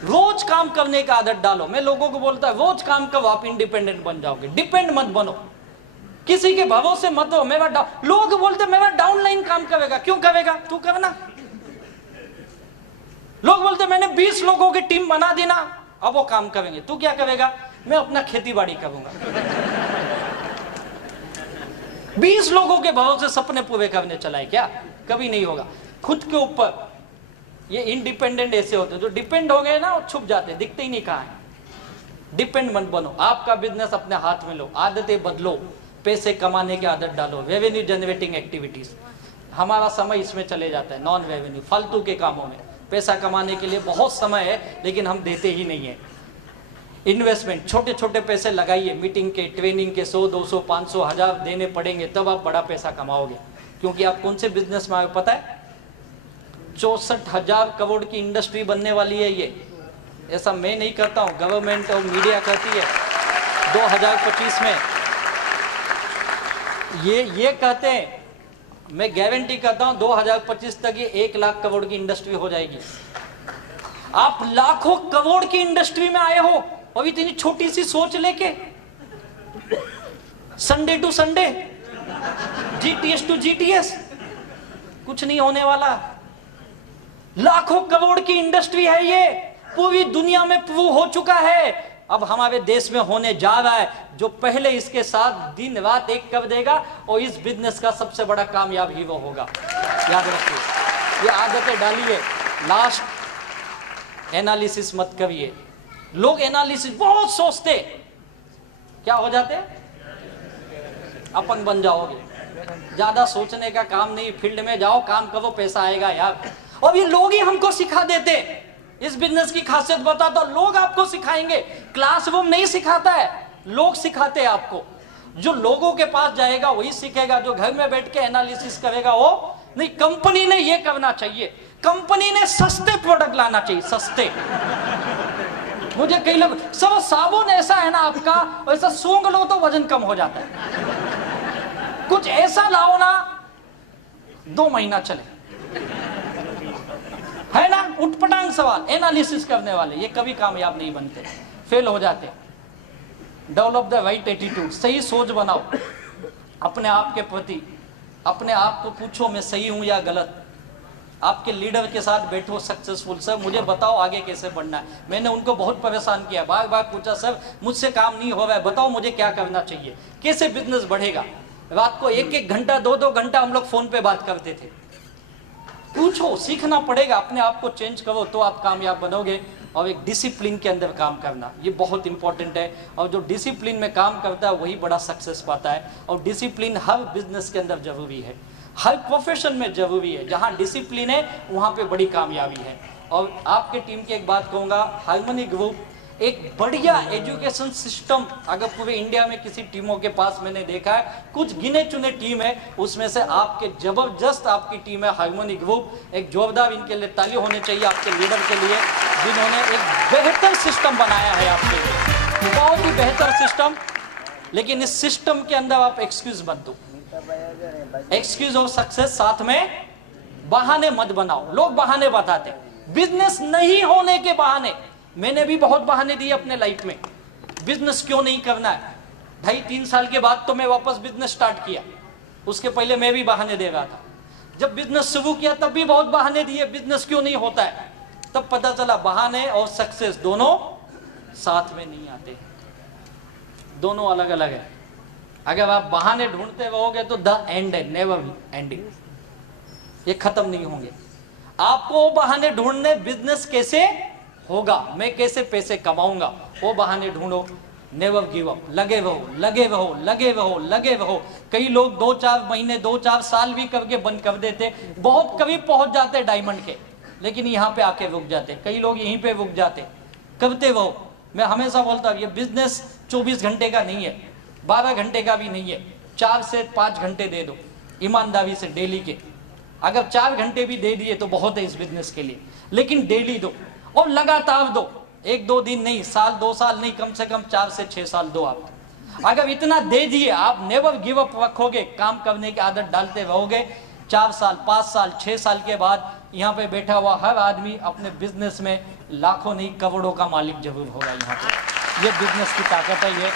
रोज काम करने का आदत डालो। मैं लोगों को बोलता है रोज काम करो, आप इंडिपेंडेंट बन जाओगे। डिपेंड मत बनो, किसी के भरोसे मत हो। मेरा लोग बोलते मेरा डाउनलाइन काम करेगा, क्यों करेगा? तू करना। लोग बोलते मैंने 20 लोगों की टीम बना दी ना, अब वो काम करेंगे। तू क्या करेगा? मैं अपना खेती बाड़ी करूंगा। 20 लोगों के भरोसे सपने पूरे करने चला है क्या? कभी नहीं होगा। खुद के ऊपर ये इंडिपेंडेंट ऐसे होते हैं, जो डिपेंड हो गए ना वो छुप जाते, दिखते ही नहीं कहाँ है। डिपेंड मत बनो, आपका बिजनेस अपने हाथ में लो, आदतें बदलो, पैसे कमाने की आदत डालो, रेवेन्यू जनरेटिंग एक्टिविटीज। हमारा समय इसमें चले जाता है, नॉन रेवेन्यू फालतू के कामों में। पैसा कमाने के लिए बहुत समय है लेकिन हम देते ही नहीं है। इन्वेस्टमेंट, छोटे छोटे पैसे लगाइए, मीटिंग के, ट्रेनिंग के 100, 200, 500, 1000 देने पड़ेंगे, तब आप बड़ा पैसा कमाओगे। क्योंकि आप कौन से बिजनेस में आए पता है? 64,000 करोड़ की इंडस्ट्री बनने वाली है ये। ऐसा मैं नहीं करता हूं, गवर्नमेंट और मीडिया करती है। 2025 में ये कहते हैं, मैं गारंटी करता हूं 2025 तक ये 1 लाख करोड़ की इंडस्ट्री हो जाएगी। आप लाखों करोड़ की इंडस्ट्री में आए हो और इतनी छोटी सी सोच लेके, Sunday to Sunday, GTS to GTS, कुछ नहीं होने वाला। लाखों करोड़ की इंडस्ट्री है ये, पूरी दुनिया में प्रूव हो चुका है। अब हमारे देश में होने जा रहा है। जो पहले इसके साथ दिन रात एक कर देगा और इस बिजनेस का सबसे बड़ा कामयाब ही वो होगा। याद रखिए, ये आदतें डालिए। लास्ट, एनालिसिस मत करिए। लोग एनालिसिस बहुत सोचते, क्या हो जाते? अपंग बन जाओगे। ज्यादा सोचने का काम नहीं, फील्ड में जाओ, काम करो, पैसा आएगा यार। और ये लोग ही हमको सिखा देते। इस बिजनेस की खासियत बता तो लोग आपको सिखाएंगे। क्लासरूम नहीं सिखाता है, लोग सिखाते हैं आपको। जो लोगों के पास जाएगा वही सीखेगा, जो घर में बैठ के एनालिसिस करेगा वो नहीं। कंपनी ने ये करना चाहिए, कंपनी ने सस्ते प्रोडक्ट लाना चाहिए, सस्ते। मुझे कई लोग, सब साबुन ऐसा है ना आपका, वैसा सूंघ लो तो वजन कम हो जाता है। कुछ ऐसा लाओ ना 2 महीना चले, है ना? उठपटांग सवाल, एनालिसिस करने वाले ये कभी कामयाब नहीं बनते, फेल हो जाते। डेवलप द राइट एटीट्यूड, सही सोच बनाओ अपने आप के प्रति। अपने आप को पूछो मैं सही हूं या गलत। आपके लीडर के साथ बैठो सक्सेसफुल, सर मुझे बताओ आगे कैसे बढ़ना है। मैंने उनको बहुत परेशान किया, बार बार पूछा, सर मुझसे काम नहीं हो रहा है, बताओ मुझे क्या करना चाहिए, कैसे बिजनेस बढ़ेगा। रात को 1-1 घंटा 2-2 घंटा हम लोग फोन पे बात करते थे। पूछो, सीखना पड़ेगा, अपने आप को चेंज करो तो आप कामयाब बनोगे। और एक डिसिप्लिन के अंदर काम करना, ये बहुत इंपॉर्टेंट है। और जो डिसिप्लिन में काम करता है वही बड़ा सक्सेस पाता है। और डिसिप्लिन हर बिजनेस के अंदर जरूरी है, हर प्रोफेशन में जरूरी है। जहाँ डिसिप्लिन है वहाँ पे बड़ी कामयाबी है। और आपके टीम की एक बात कहूँगा, हार्मनी ग्रुप एक बढ़िया एजुकेशन सिस्टम, अगर पूरे इंडिया में किसी टीमों के पास मैंने देखा है, कुछ गिने चुने टीम है, उसमें से आपके जबरदस्त आपकी टीम है हार्मनी ग्रुप। एक जोरदार इनके लिए ताली होनी चाहिए आपके लीडर के लिए, जिन्होंने एक बेहतर सिस्टम बनाया है आपके लिए, बहुत ही बेहतर सिस्टम। लेकिन इस सिस्टम के अंदर आप एक्सक्यूज मत दो, एक्सक्यूज ऑफ सक्सेस साथ में बहाने मत बनाओ। लोग बहाने बताते, बिजनेस नहीं होने के बहाने। मैंने भी बहुत बहाने दिए अपने लाइफ में, बिजनेस क्यों नहीं करना है। 2.5-3 साल के बाद तो मैं वापस बिजनेस स्टार्ट किया, उसके पहले मैं भी बहाने दे रहा था। जब बिजनेस शुरू किया तब भी बहुत बहाने दिए, बिजनेस क्यों नहीं होता है। तब पता चला बहाने और सक्सेस दोनों साथ में नहीं आते, दोनों अलग अलग है। अगर आप बहाने ढूंढते रहोगे तो द एंड है, नेवर एंडिंग, ये खत्म नहीं होंगे। आपको बहाने ढूंढने, बिजनेस कैसे होगा, मैं कैसे पैसे कमाऊंगा, वो बहाने ढूंढो। नेवर गिव अप, लगे रहो, लगे रहो, लगे रहो, लगे रहो। कई लोग 2-4 महीने 2-4 साल भी करके बंद कर देते, बहुत करीब पहुंच जाते डायमंड के, लेकिन यहाँ पे आके रुक जाते। कई लोग यहीं पे रुक जाते। करते रहो। मैं हमेशा बोलता हूँ ये बिजनेस 24 घंटे का नहीं है, 12 घंटे का भी नहीं है। 4 से 5 घंटे दे दो ईमानदारी से डेली के। अगर 4 घंटे भी दे दिए तो बहुत है इस बिजनेस के लिए, लेकिन डेली दो और लगातार दो। 1-2 दिन नहीं, साल 2 साल नहीं, कम से कम 4 से 6 साल दो आप। अगर इतना दे दिए, आप नेवर गिव अप रखोगे, काम करने की आदत डालते रहोगे, 4 साल 5 साल 6 साल के बाद यहाँ पे बैठा हुआ हर आदमी अपने बिजनेस में लाखों नहीं करोड़ों का मालिक जरूर होगा। यहाँ पे ये बिजनेस की ताकत है। ये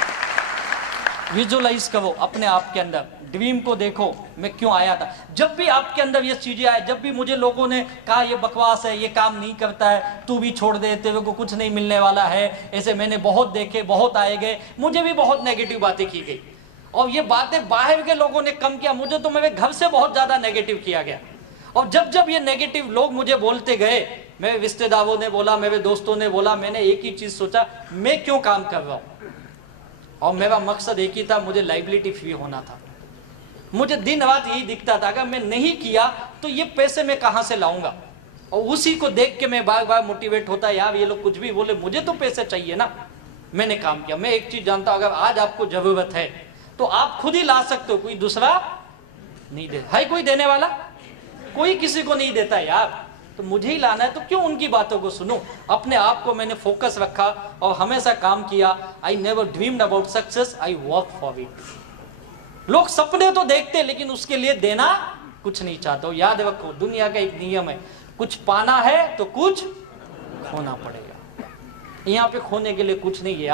विजुअलाइज करो अपने आप के अंदर, ड्रीम को देखो, मैं क्यों आया था। जब भी आपके अंदर ये चीजें आए, जब भी मुझे लोगों ने कहा ये बकवास है, ये काम नहीं करता है, तू भी छोड़ दे, तेरे को कुछ नहीं मिलने वाला है, ऐसे मैंने बहुत देखे, बहुत आए गए, मुझे भी बहुत नेगेटिव बातें की गई। और ये बातें बाहर के लोगों ने कम किया, मुझे तो मेरे घर से बहुत ज्यादा नेगेटिव किया गया। और जब जब ये नेगेटिव लोग मुझे बोलते गए, मेरे रिश्तेदारों ने बोला, मेरे दोस्तों ने बोला, मैंने एक ही चीज सोचा, मैं क्यों काम कर रहा हूं। और मेरा मकसद एक ही था, मुझे लाइबिलिटी फ्री होना था। मुझे दिन रात यही दिखता था, अगर मैं नहीं किया तो ये पैसे मैं कहां से लाऊंगा। और उसी को देख के मैं बार बार मोटिवेट होता, यार ये लोग कुछ भी बोले, मुझे तो पैसे चाहिए ना। मैंने काम किया। मैं एक चीज जानता हूं, अगर आज आपको जरूरत है तो आप खुद ही ला सकते हो, कोई दूसरा नहीं दे। है कोई देने वाला? कोई किसी को नहीं देता यार, तो मुझे ही लाना है, तो क्यों उनकी बातों को सुनूं। अपने आप को मैंने फोकस रखा और हमेशा काम किया। I never dreamed about success, I work for it. लोग सपने तो देखते लेकिन उसके लिए देना कुछ नहीं चाहते हो। याद रखो, दुनिया का एक नियम है, कुछ पाना है तो कुछ खोना पड़ेगा। यहाँ पे खोने के लिए कुछ नहीं है।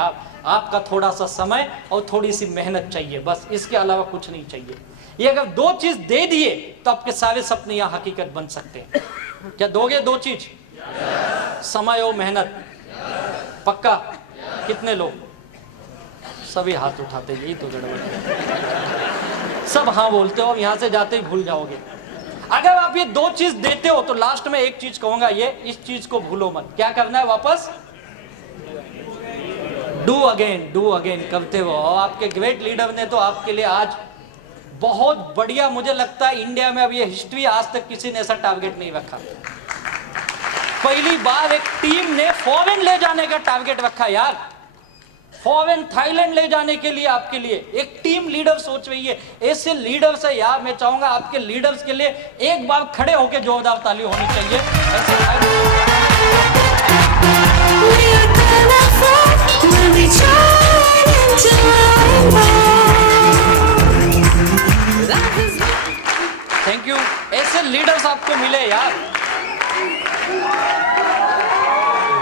आपका थोड़ा सा समय और थोड़ी सी मेहनत चाहिए, बस, इसके अलावा कुछ नहीं चाहिए। ये अगर दो चीज दे दिए तो आपके सारे सपने यहाँ हकीकत बन सकते हैं। क्या दोगे दो चीज? समय और मेहनत। पक्का? कितने लोग? सभी हाथ उठाते, यही तो गड़बड़ है। सब हाँ बोलते हो और यहाँ से जाते ही भूल जाओगे। अगर आप ये दो चीज देते हो तो लास्ट में एक चीज कहूंगा, ये इस चीज को भूलो मत। क्या करना है? वापस डू अगेन करते हो। और आपके ग्रेट लीडर ने तो आपके लिए आज बहुत बढ़िया, मुझे लगता है इंडिया में अब ये हिस्ट्री, आज तक किसी ने ऐसा टारगेट नहीं रखा। पहली बार एक टीम ने फॉरेन ले जाने का टारगेट रखा यार। फॉरेन, थाईलैंड ले जाने के लिए आपके लिए एक टीम लीडर सोच रही है। ऐसे लीडर्स है यार, मैं चाहूंगा आपके लीडर्स के लिए एक बार खड़े होकर जोरदार ताली होनी चाहिए। Thank you. ऐसे लीडर्स आपको मिले यार,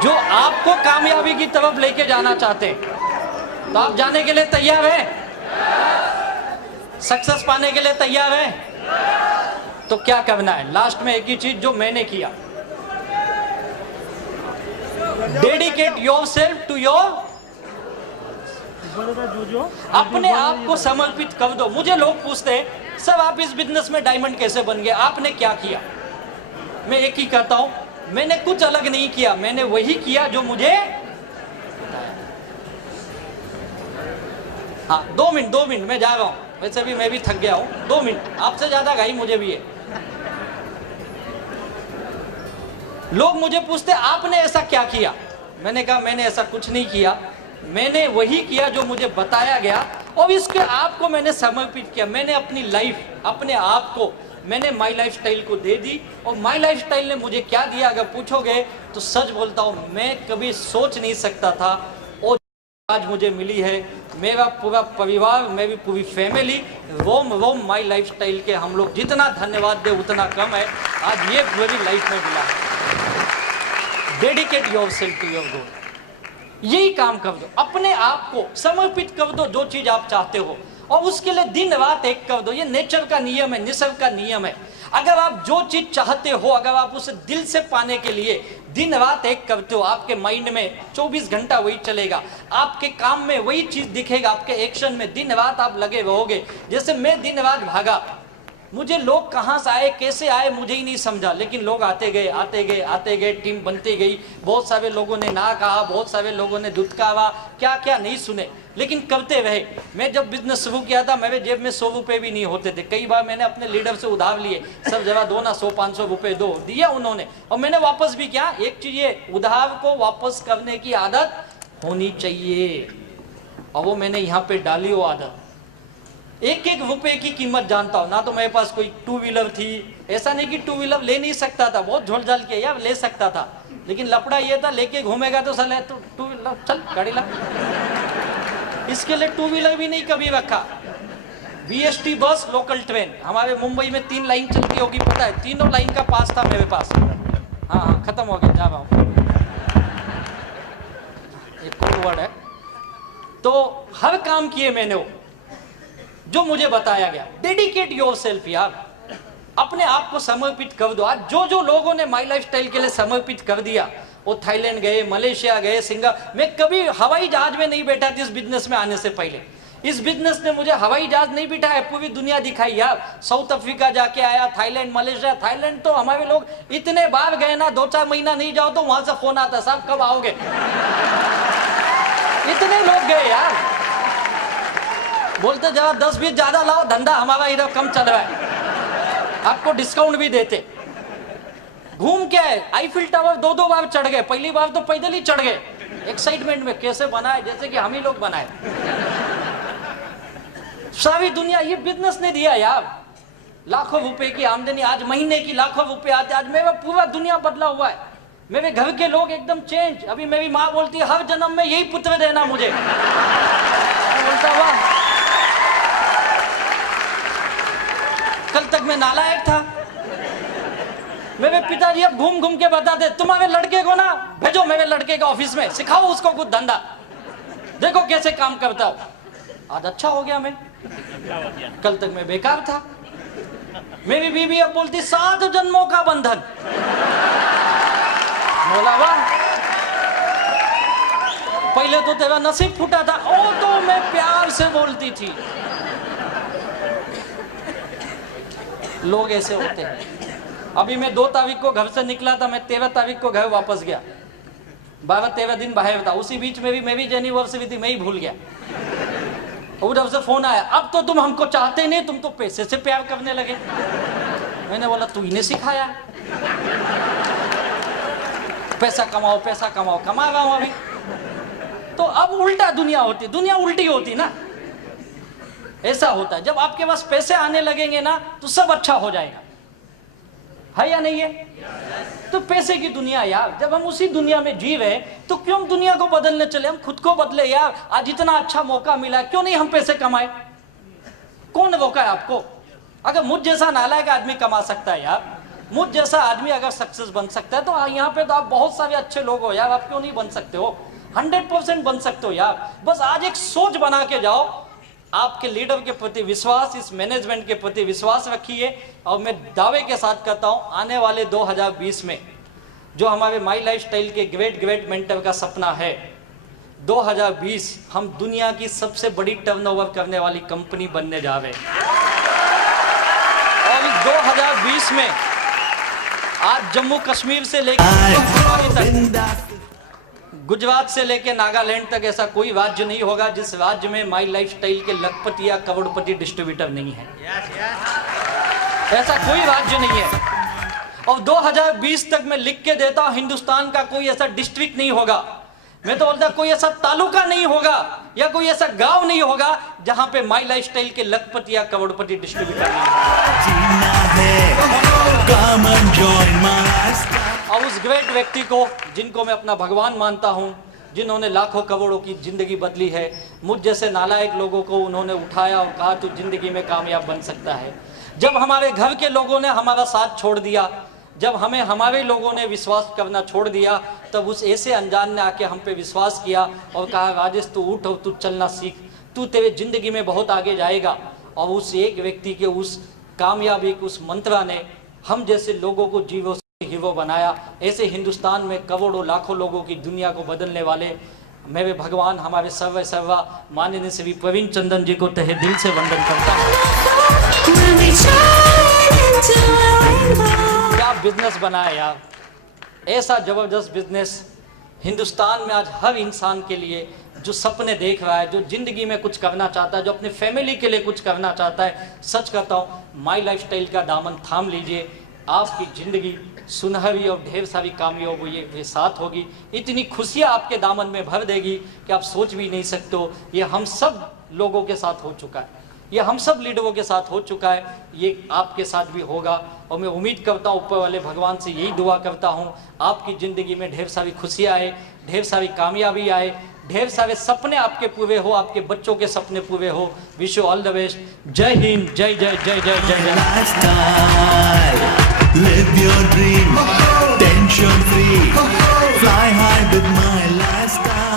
जो आपको कामयाबी की तरफ लेके जाना चाहते हैं। तो आप जाने के लिए तैयार हैं? सक्सेस पाने के लिए तैयार हैं? तो क्या करना है? लास्ट में एक ही चीज जो मैंने किया, डेडिकेट योरसेल्फ टू योर, अपने आप को समर्पित कर दो। मुझे लोग पूछते हैं, सब आप इस बिजनेस में डायमंड कैसे बन गए, आपने क्या किया? मैं एक ही कहता हूं, मैंने कुछ अलग नहीं किया, मैंने वही किया जो मुझे बताया। हाँ, 2 मिनट मैं जा रहा हूं, वैसे भी मैं भी थक गया हूं। 2 मिनट, आपसे ज्यादा घाई मुझे भी है। लोग मुझे पूछते आपने ऐसा क्या किया? मैंने कहा मैंने ऐसा कुछ नहीं किया, मैंने वही किया जो मुझे बताया गया और इसके आप को मैंने समर्पित किया। मैंने अपनी लाइफ, अपने आप को मैंने माई लाइफ स्टाइल को दे दी। और माई लाइफ स्टाइल ने मुझे क्या दिया अगर पूछोगे तो सच बोलता हूँ, मैं कभी सोच नहीं सकता था और आज मुझे मिली है। मेरा पूरा परिवार, मेरी पूरी family, roam my lifestyle के हम लोग जितना धन्यवाद दे उतना कम है। आज ये मेरी लाइफ में मिला है। Dedicate yourself to your goal, यही काम कर दो, अपने आप को समर्पित कर दो जो चीज आप चाहते हो और उसके लिए दिन रात एक कर दो। ये नेचर का नियम है, निसर्ग का नियम है। अगर आप जो चीज चाहते हो, अगर आप उसे दिल से पाने के लिए दिन रात एक करते हो, आपके माइंड में 24 घंटा वही चलेगा, आपके काम में वही चीज दिखेगा, आपके एक्शन में दिन रात आप लगे रहोगे। जैसे मैं दिन रात भागा, मुझे लोग कहाँ से आए, कैसे आए, मुझे ही नहीं समझा, लेकिन लोग आते गए आते गए आते गए, टीम बनती गई। बहुत सारे लोगों ने ना कहा, बहुत सारे लोगों ने दुत्कारा, क्या क्या नहीं सुने, लेकिन करते रहे। मैं जब बिजनेस शुरू किया था, मेरे जेब में 100 रुपए भी नहीं होते थे। कई बार मैंने अपने लीडर से उधार लिए, सब जगह दो ना, 100-500 रुपए दो, दिया उन्होंने और मैंने वापस भी किया। एक चीज ये, उधार को वापस करने की आदत होनी चाहिए और वो मैंने यहाँ पे डाली वो आदत। एक एक रुपए की कीमत जानता हूँ ना। तो मेरे पास कोई 2 व्हीलर थी, ऐसा नहीं कि 2 व्हीलर ले नहीं सकता था, बहुत झोल-झाल किया यार, ले सकता था, लेकिन लफड़ा ये था लेके घूमेगा तो साले तो 2 व्हीलर चल गाड़ी ला। इसके लिए 2 व्हीलर भी नहीं कभी रखा। BST बस, लोकल ट्रेन, हमारे मुंबई में 3 लाइन चलती होगी, पता है, तीनों लाइन का पास था मेरे पास। हाँ हाँ खत्म हो गया, जा रहा हूँ, एक कोड वर्ड है। तो हर काम किए मैंने वो जो मुझे बताया गया। डेडिकेट योर सेल्फ यार, अपने आप को समर्पित कर दो। आज जो जो लोगों ने माई लाइफ स्टाइल के लिए समर्पित कर दिया, वो थाईलैंड गए, मलेशिया गए, सिंगापुर। मैं कभी हवाई जहाज में नहीं बैठा था इस बिजनेस में आने से पहले। इस बिजनेस ने मुझे हवाई जहाज नहीं बिठाया, पूरी दुनिया दिखाई यार। साउथ अफ्रीका जाके आया, थाईलैंड, मलेशिया। थाईलैंड तो हमारे लोग इतने बार गए ना, 2-4 महीना नहीं जाओ तो वहां से फोन आता, साहब कब आओगे। इतने लोग गए यार, बोलते जरा 10-20 ज्यादा लाओ, धंधा हमारा इधर कम चल रहा है, आपको डिस्काउंट भी देते। घूम के आए, आईफिल टावर 2-2 बार चढ़ गए। पहली बार तो पैदल ही चढ़ गए, एक्साइटमेंट में, कैसे बनाए जैसे कि हम ही लोग बनाए। सारी दुनिया ये बिजनेस ने दिया यार, लाखों रुपए की आमदनी, आज महीने की लाखों रुपए आते। आज मेरा पूरा दुनिया बदला हुआ है, मेरे घर के लोग एकदम चेंज। अभी मेरी माँ बोलती है हर जन्म में यही पुत्र देना मुझे। बोलता हुआ कल तक मैं नालायक था। मेरे पिताजी अब घूम घूम के बताते, तुम्हारे लड़के को ना भेजो मेरे लड़के के ऑफिस में, सिखाओ उसको कुछ धंधा, देखो कैसे काम करता हो। आज अच्छा हो गया मैं, कल तक मैं बेकार था। मेरी बीवी अब बोलती 7 जन्मों का बंधन। बोला वाह, पहले तो तेरा नसीब फूटा था, ओ तो मैं प्यार से बोलती थी। लोग ऐसे होते हैं। अभी मैं 2 तारीख को घर से निकला था, मैं 13 तारीख को घर वापस गया। 12-13 दिन बाहर था। उसी बीच में भी मेरी एनिवर्सरी थी, मैं ही भूल गया। उधर से फोन आया, अब तो तुम हमको चाहते नहीं, तुम तो पैसे से प्यार करने लगे। मैंने बोला तू इन्हें सिखाया, पैसा कमाओ पैसा कमाओ, कमा रहा हूं अभी। तो अब उल्टा दुनिया होती, दुनिया उल्टी होती ना, ऐसा होता है। जब आपके पास पैसे आने लगेंगे ना तो सब अच्छा हो जाएगा, है या नहीं है? तो पैसे की दुनिया यार, जब हम उसी दुनिया में जी रहे तो क्यों हम दुनिया को बदलने चले, हम खुद को बदले यार। आज इतना अच्छा मौका मिला, क्यों नहीं हम पैसे कमाए? कौन रोका है आपको? अगर मुझ जैसा नालायक आदमी कमा सकता है यार, मुझ जैसा आदमी अगर सक्सेस बन सकता है, तो यहाँ पे तो आप बहुत सारे अच्छे लोग हो यार, आप क्यों नहीं बन सकते हो? 100% बन सकते हो यार। बस आज एक सोच बना के जाओ, आपके लीडर के प्रति विश्वास, इस मैनेजमेंट के प्रति विश्वास रखिए। और मैं दावे के साथ कहता हूं, आने वाले 2020 में जो हमारे माई लाइफ स्टाइल के ग्रेट मेंटर का सपना है, 2020 हम दुनिया की सबसे बड़ी टर्नओवर करने वाली कंपनी बनने जा रहे हैं। और इस 2020 में आज जम्मू कश्मीर से लेकर गुजरात से लेके नागालैंड तक ऐसा कोई राज्य नहीं होगा जिस राज्य में माई लाइफ स्टाइल के लखपति या करोड़पति डिस्ट्रीब्यूटर नहीं है। ऐसा कोई राज्य नहीं है। और 2020 तक मैं लिख के देता हूं, हिंदुस्तान का कोई ऐसा डिस्ट्रिक्ट नहीं होगा, मैं तो बोलता कोई ऐसा तालुका नहीं होगा या कोई ऐसा गांव नहीं होगा जहां पे माई लाइफ स्टाइल के लखपति या करोड़पति डिस्ट्रीब्यूटर नहीं होगा। और उस ग्रेट व्यक्ति को, जिनको मैं अपना भगवान मानता हूं, जिन्होंने लाखों करोड़ों की जिंदगी बदली है, मुझ जैसे नालायक लोगों को उन्होंने उठाया और कहा तू जिंदगी में कामयाब बन सकता है। जब हमारे घर के लोगों ने हमारा साथ छोड़ दिया, जब हमें हमारे लोगों ने विश्वास करना छोड़ दिया, तब उस ऐसे अनजान ने आके हम पे विश्वास किया और कहा राजेश तू उठ और तू चलना सीख, तू तेरे जिंदगी में बहुत आगे जाएगा। और उस एक व्यक्ति के उस कामयाबी के उस मंत्रा ने हम जैसे लोगों को जीवो हीरो बनाया। ऐसे हिंदुस्तान में करोड़ों लाखों लोगों की दुनिया को बदलने वाले मेरे भगवान, हमारे सर्वा माननीय श्री प्रवीण चंदन जी को तहे दिल से वंदन करता हूँ। क्या बिजनेस बनाया यार, ऐसा जबरदस्त बिजनेस हिंदुस्तान में आज हर इंसान के लिए जो सपने देख रहा है, जो जिंदगी में कुछ करना चाहता है, जो अपने फैमिली के लिए कुछ करना चाहता है, सच कहता हूँ माई लाइफ स्टाइल का दामन थाम लीजिए, आपकी जिंदगी सुनहरी और ढेर सारी कामयाबी ये साथ होगी। इतनी खुशियाँ आपके दामन में भर देगी कि आप सोच भी नहीं सकते हो। ये हम सब लोगों के साथ हो चुका है, ये हम सब लीडरों के साथ हो चुका है, ये आपके साथ भी होगा। और मैं उम्मीद करता हूँ, ऊपर वाले भगवान से यही दुआ करता हूँ, आपकी ज़िंदगी में ढेर सारी खुशियाँ आए, ढेर सारी कामयाबी आए, ढेर सारे सपने आपके पूरे हो, आपके बच्चों के सपने पूरे हो। Wish you all the best. जय हिंद, जय जय जय जय जय जय। Live your dream. tension free. Fly high with my lifestyle.